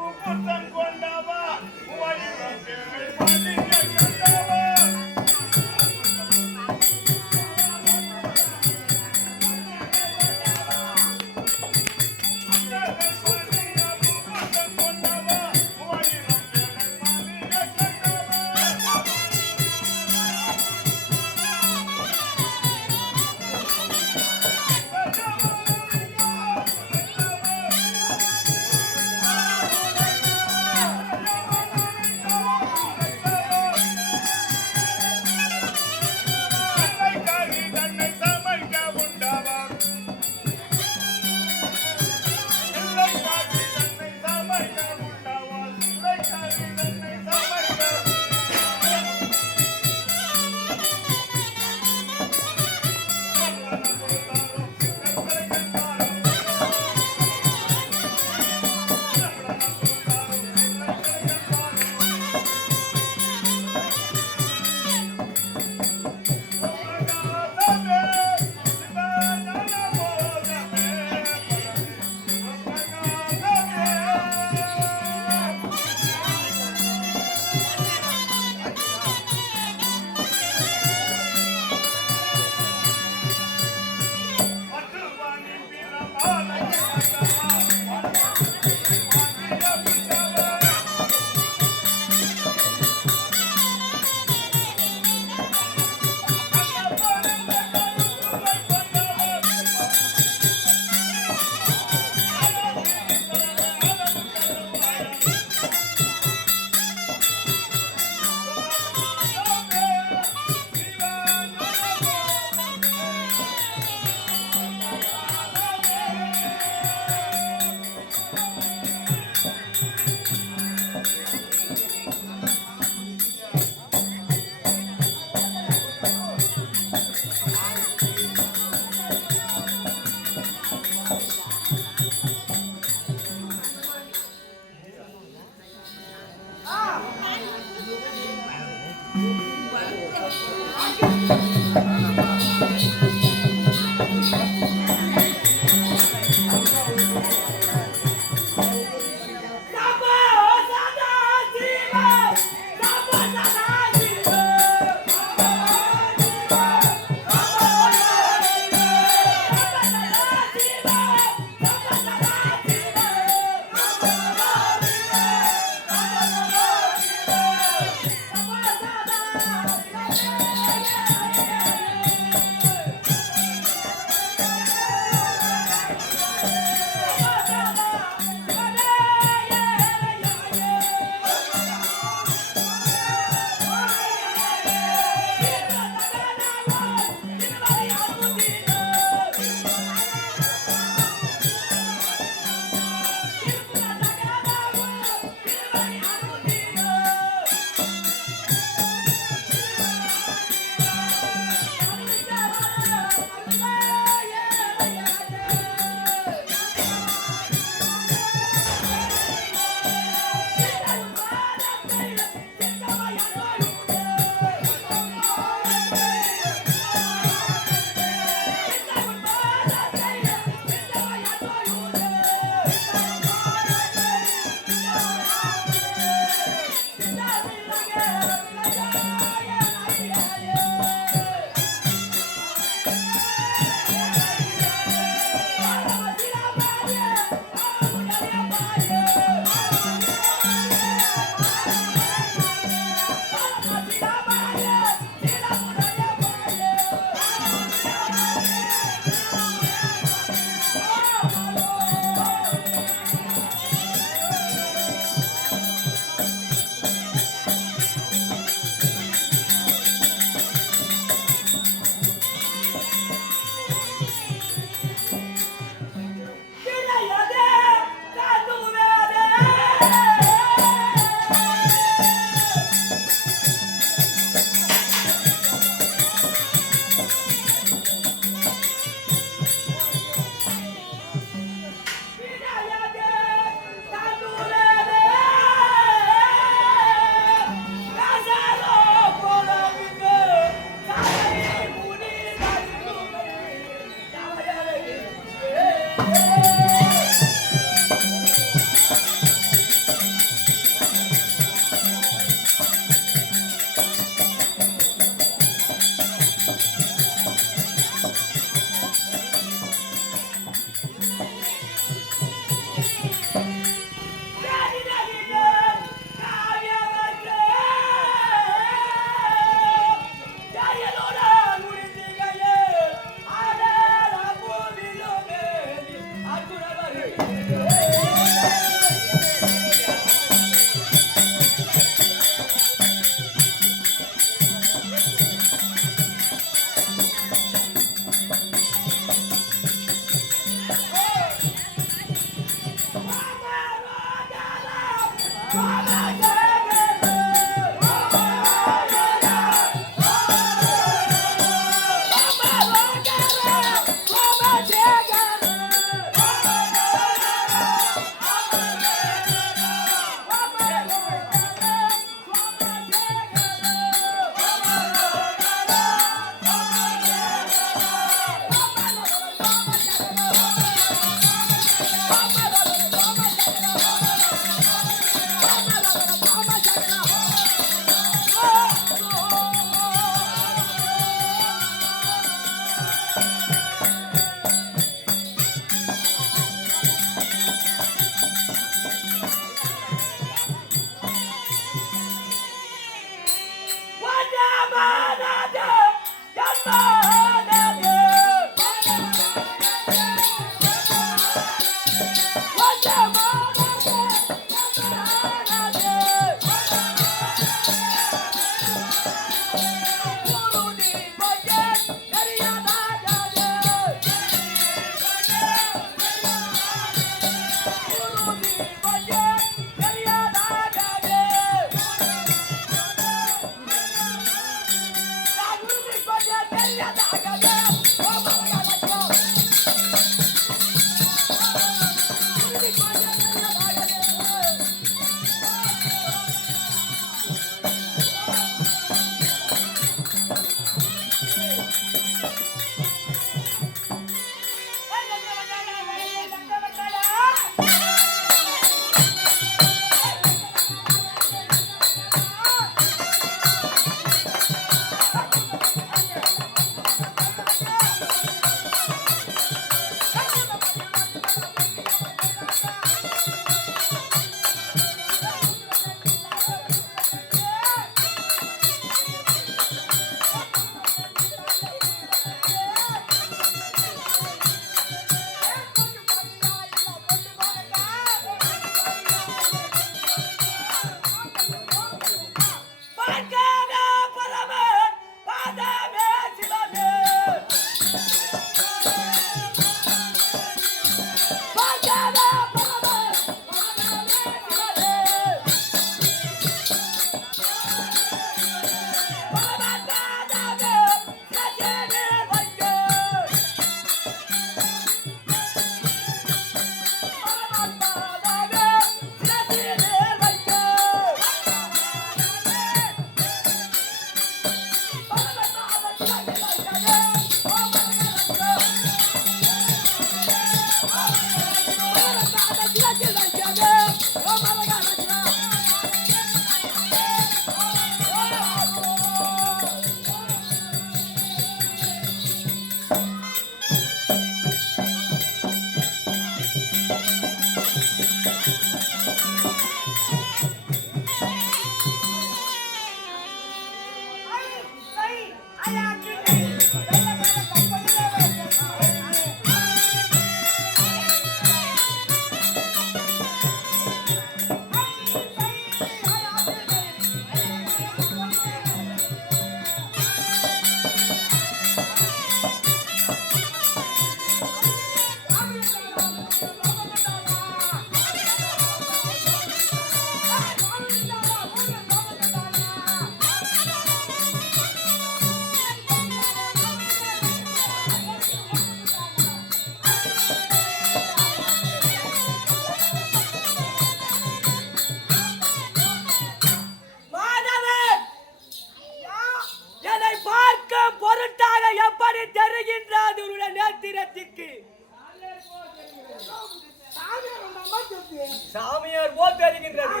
சாமியார் போல் தெரிகின்றது.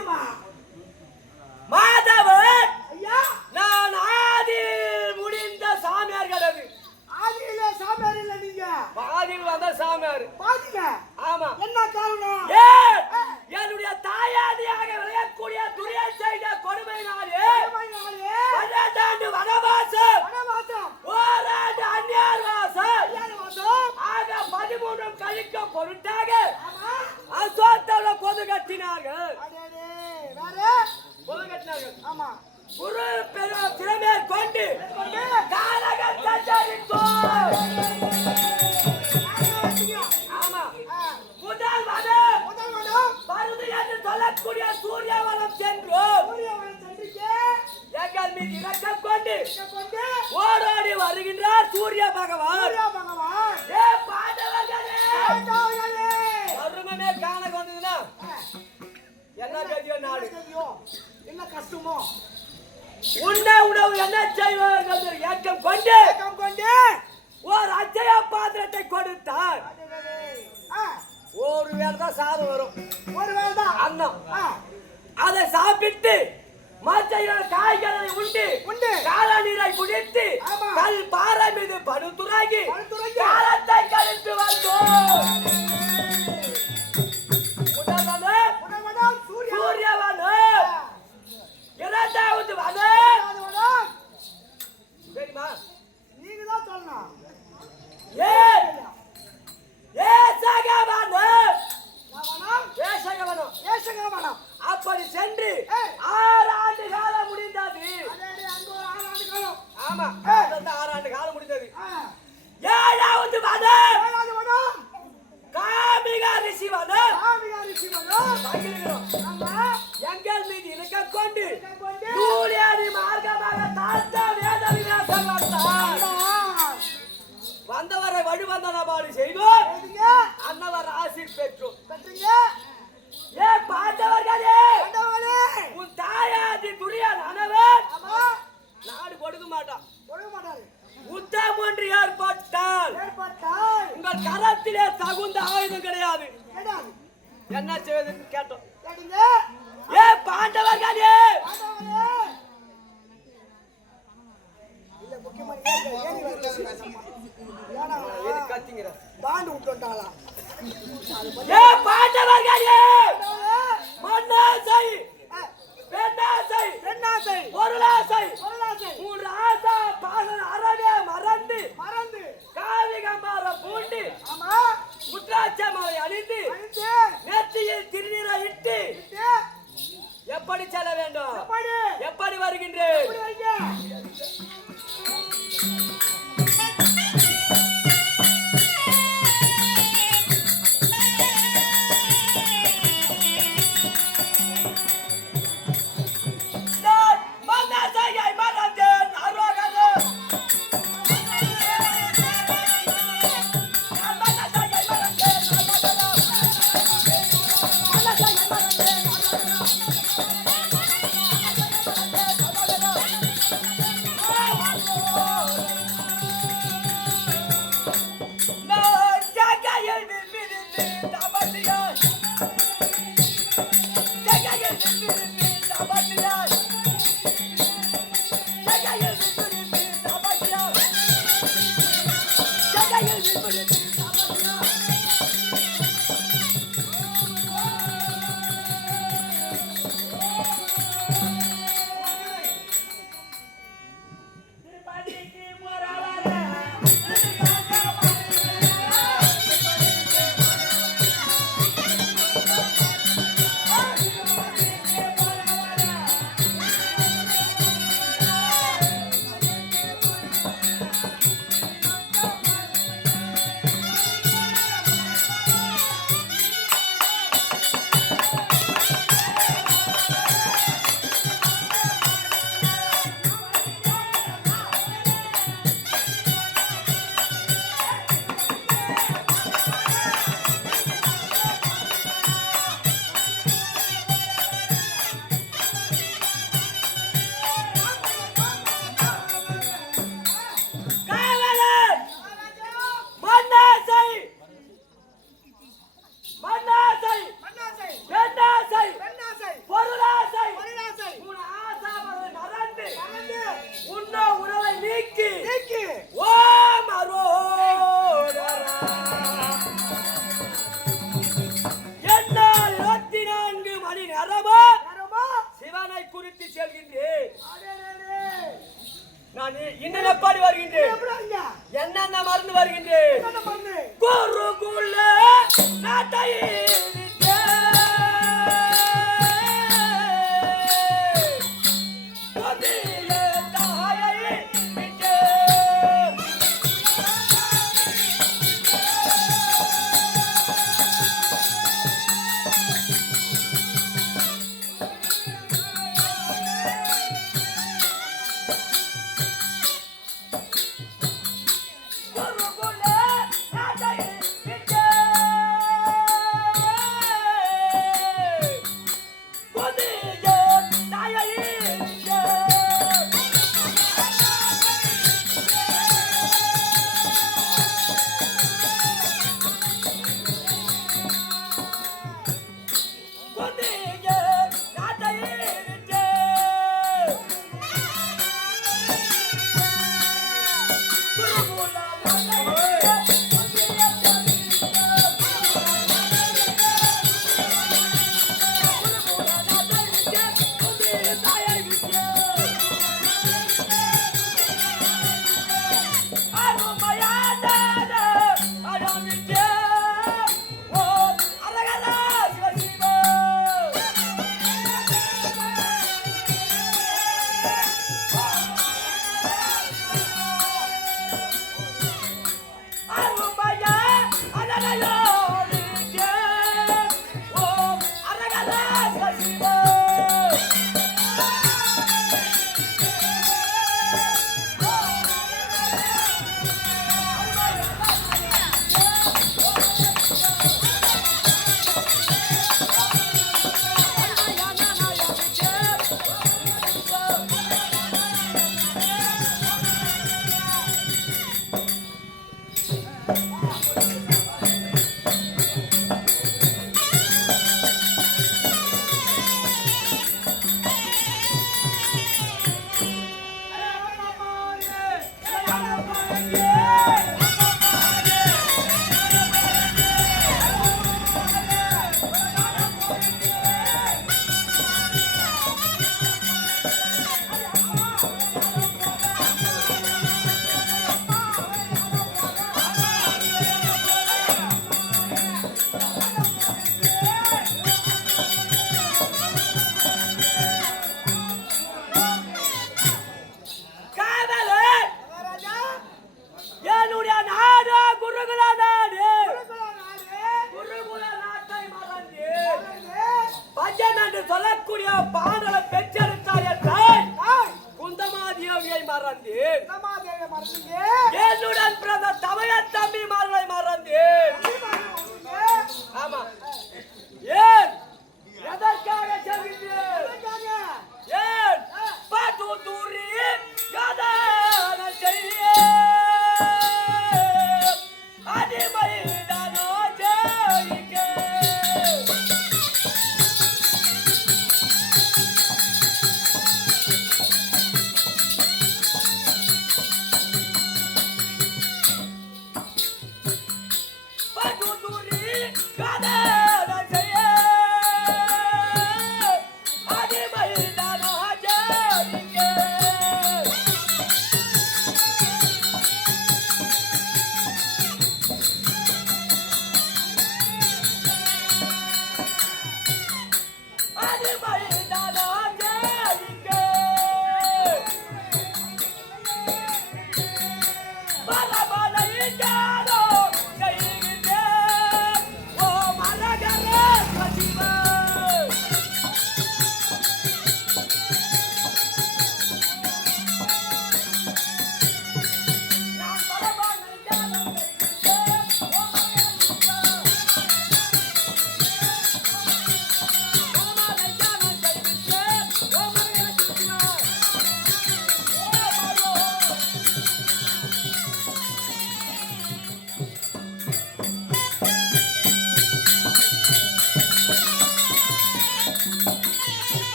மாதவன் நான் ஆதியில் முடிந்த சாமியார் கிடையாது. ஆதியில சாமியார் இல்ல நீங்க, பாதியில் வந்த சாமியார். பாதிங்க. ஆமா. என்ன காரணம்? என்னுடைய தாயாதியாக விளையக்கூடிய துரியை செய்த கொடுமையினாலே 12 ஆண்டு வனவாசம், ஓராண்டு அந்நியார் வாசம், ஆக 13 கழிக்க பொருட்டாக அசோத்தவள பொது கட்டினார்கள். பொது கட்டினார்கள். ஆமா. குரு பெரும் திறமையை கொண்டு காலகத்தை முதல் வனம் பருது என்று சொல்லக்கூடிய சூரியவனம் சென்றோம். எங்கள் மீது இறக்கம் கொண்டு ஓடோடி வருகின்றார் சூரிய பகவான். பருமமே காண வந்ததுன்னா என்ன தெரியும்? நாடு என்ன கஷ்டமோ உண்ண உணவு என்ன செய்வார்கள் ஏக்கம் கொண்டு ஓர் அச்சய பாத்திரத்தை கொடுத்தார். ஒரு வேளை தான் சாதம் வரும், ஒரு வேளை தான் அன்னம். அதை சாப்பிட்டு மற்ற காய்களை உண்டு கால நீரை குடித்து கல் பாறை மீது படுத்துறாங்கி காலத்தை கழித்து வந்தோம். சூரியவனம், இரண்டாவது வனம் தெரியுமா? நீங்க தான் சொல்லணும். அப்படி சென்று 6 ஆண்டு காலம் முடிந்தது. ஆமா, 6 ஆண்டு காலம் முடிந்தது. 7வது வனம் காமிகா ரிஷி வனம். எங்கள் மீது இலக்க கொண்டு நூலியாடி மார்க்கமாக தாத்தா வேத விநாசம் வந்தார். வழிவந்தனபாடு செய்தோம். அன்னவர் ஆசி பெற்றோம். ஏ பாண்டவர்களே, உன் தாயாதி துரியானவன் நாடு கொடுக்க மாட்டான். யுத்தம் ஒன்று ஏற்பட்டால் உங்கள் கரத்திலே தகுந்த ஆயுதம் கிடையாது. என்ன செய்வதுன்னு கேட்டோம். ஏ பாண்டவர்களே, பாண்டு விட்டுட்டாங்களா? ஏ பாண்டவர்களே, மண்ணாசை, பெண்ணாசை, பொருளாசை, மூன்று ஆசா பாசன அறவே மறந்து காவிகமார பூண்டு முற்றாட்சமாவை அணிந்து நெற்றியில் திருநீரை இட்டு எப்படி செல்ல வேண்டும்? எப்படி வருகின்றேன்? நான் இன்னும் எப்படி வருகின்றேன்? என்னென்ன மருந்து வருகின்றேன்? குருகுல நாட்டை தேவியை மறந்தேன் சமாதேவியை மறந்தீங்க. என்னுடன் பிறந்த தமைய தம்பிமார்களை மறந்தேன் ஆமா ஏன் எதற்காக செல்கின்றேன் ஏன் பாட்டு தூரி கதான செய்ய அடிமைதானோ ஜெயிக்க பாட்டு தூரி கதான செய்ய அடிமைதானோ ஜெயிக்க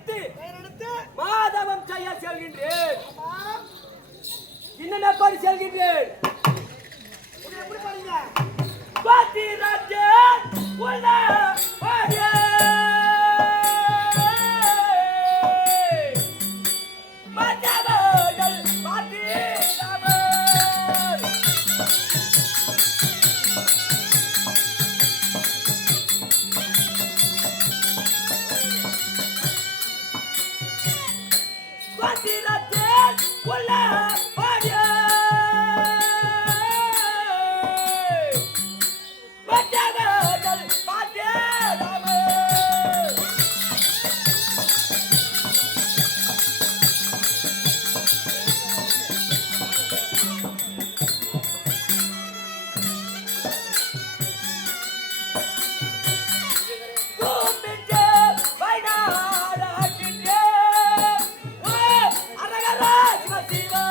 எடுத்து மாதவம் செய்ய செல்கின்றேன். என்னென்ன பாடி செல்கின்றேன்? எப்படி பாருங்க பாத்திரத்தில் உள்ள பாடியே மன்னவர்கள் பாத்திரமல் பாத்திரத்தில் உள்ள பாடியே மன்னவர்கள் பாத்திரமல் கும்பிட்டு வைநாடாக்கின்றேன். ஓ அரகரா சிவ சிவா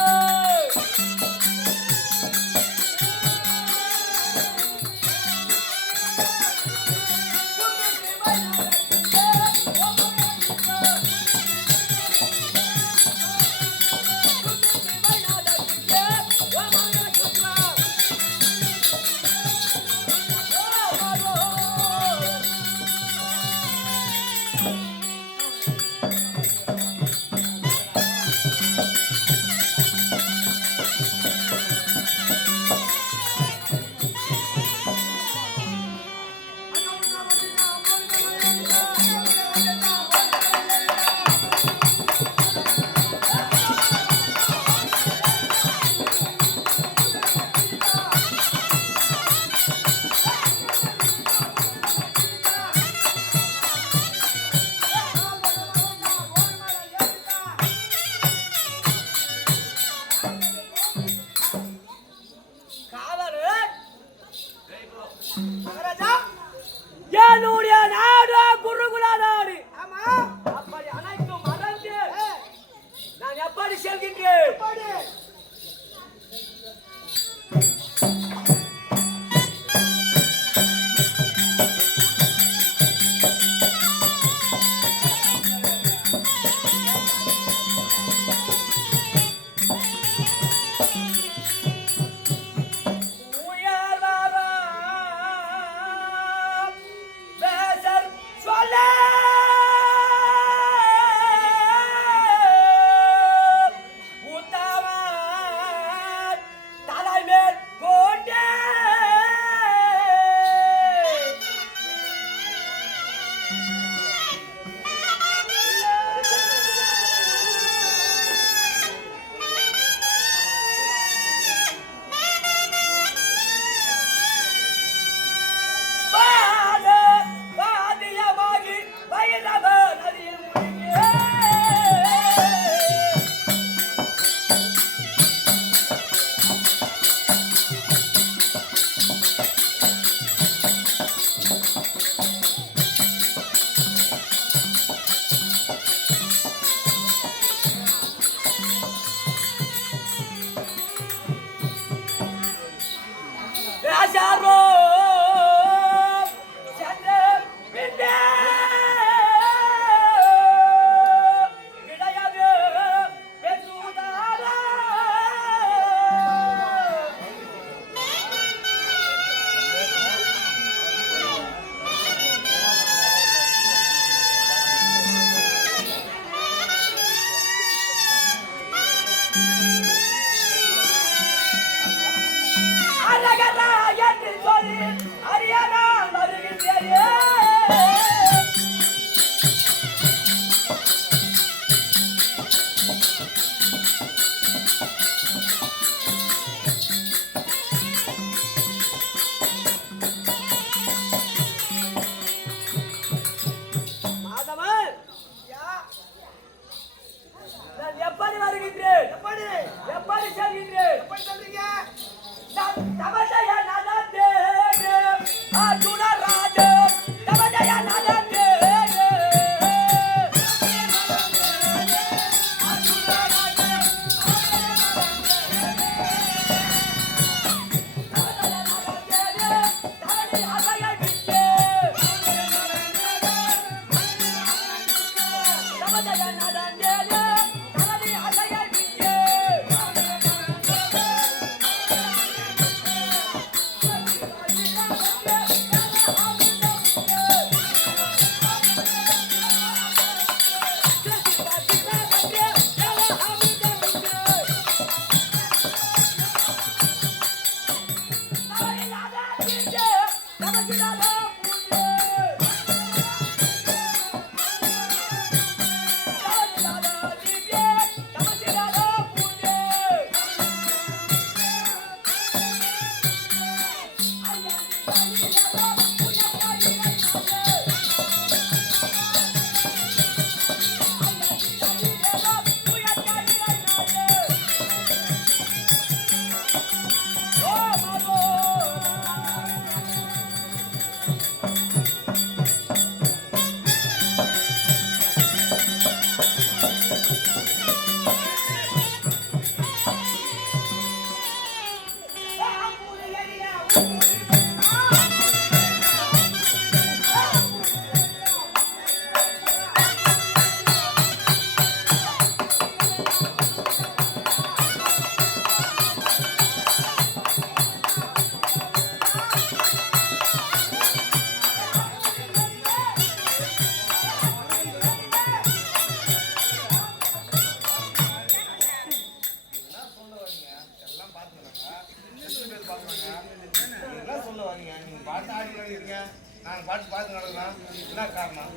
என்ன சொல்ல வரீங்க? நீங்க பாட்டு ஆடி நடக்கிறீங்க, நாங்க பாட்டு பார்த்து நடக்கிறோம். என்ன காரணம்?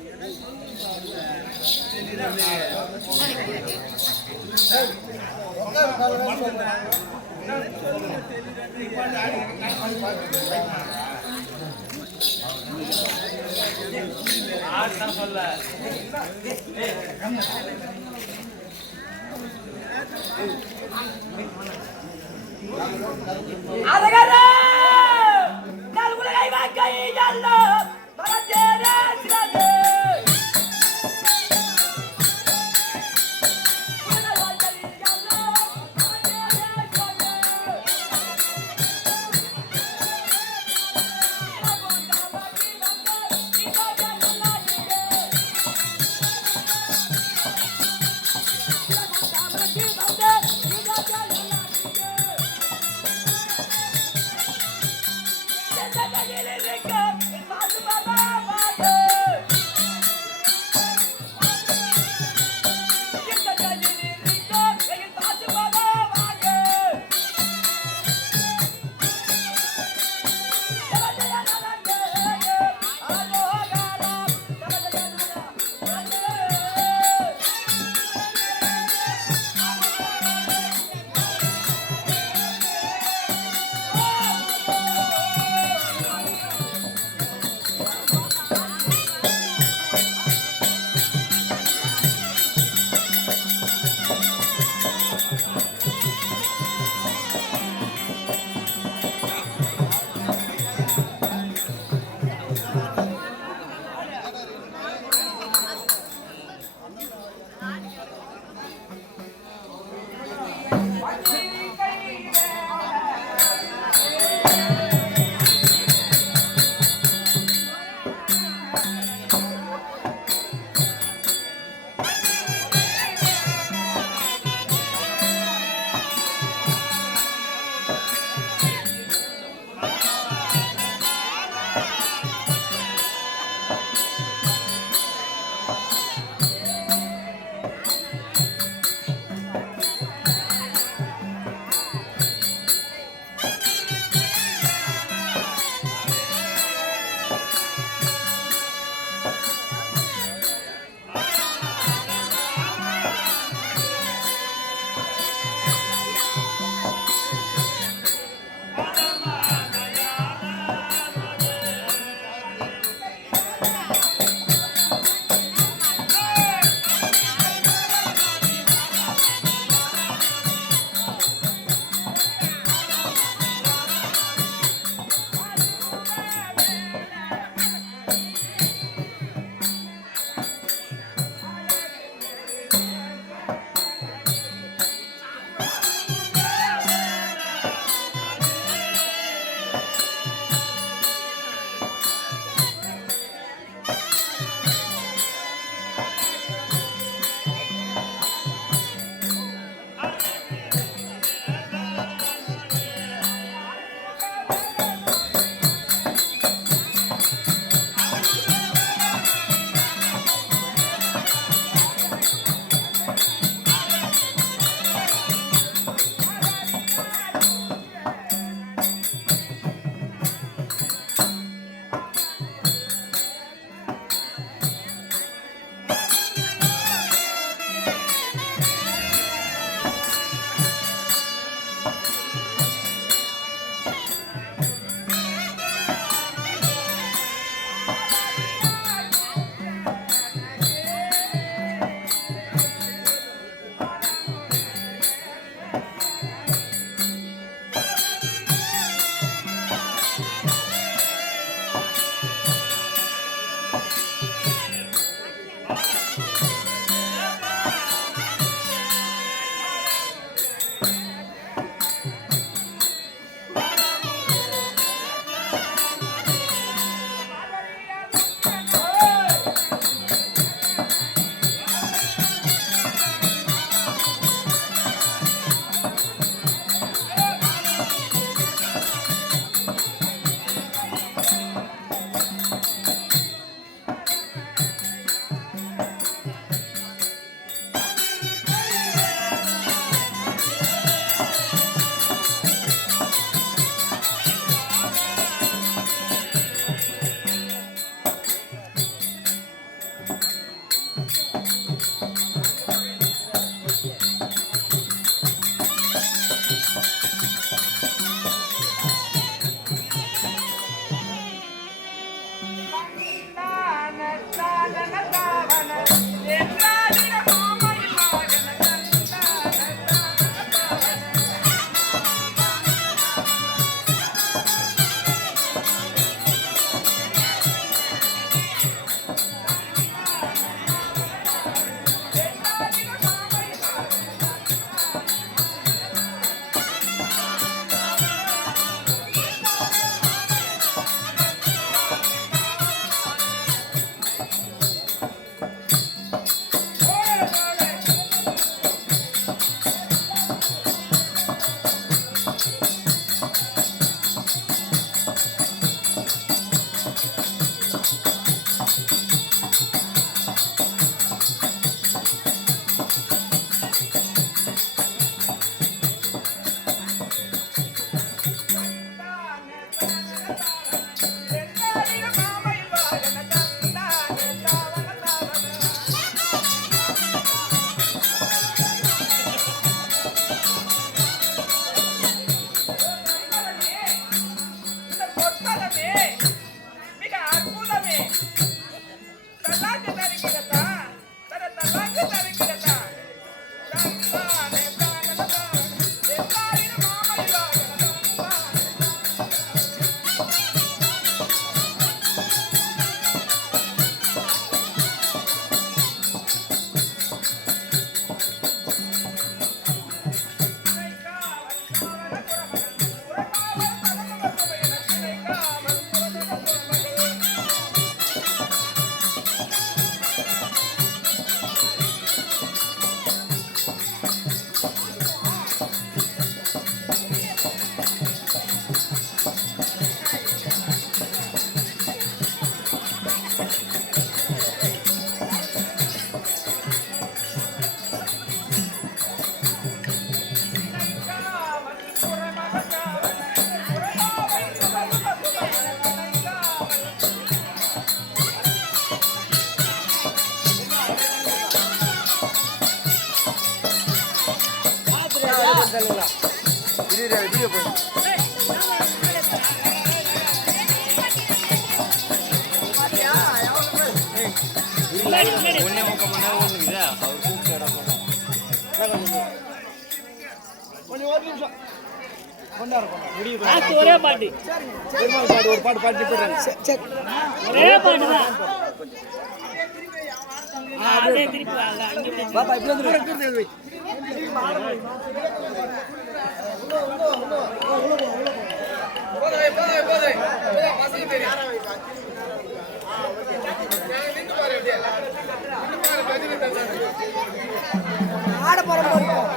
சொல்ல அதகரே நாள் உலகை வாக்கை அல்லோ மரத்தேரே சிறகு ஒரே பாட்டு ஒரு பாட்டு பாடி ஒரே பாட்டு தான். அதே திருப்பி வாங்க. பாப்பா இப்படி வந்து ஆட போறோம்.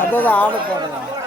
அதான் ஆட போறேன்.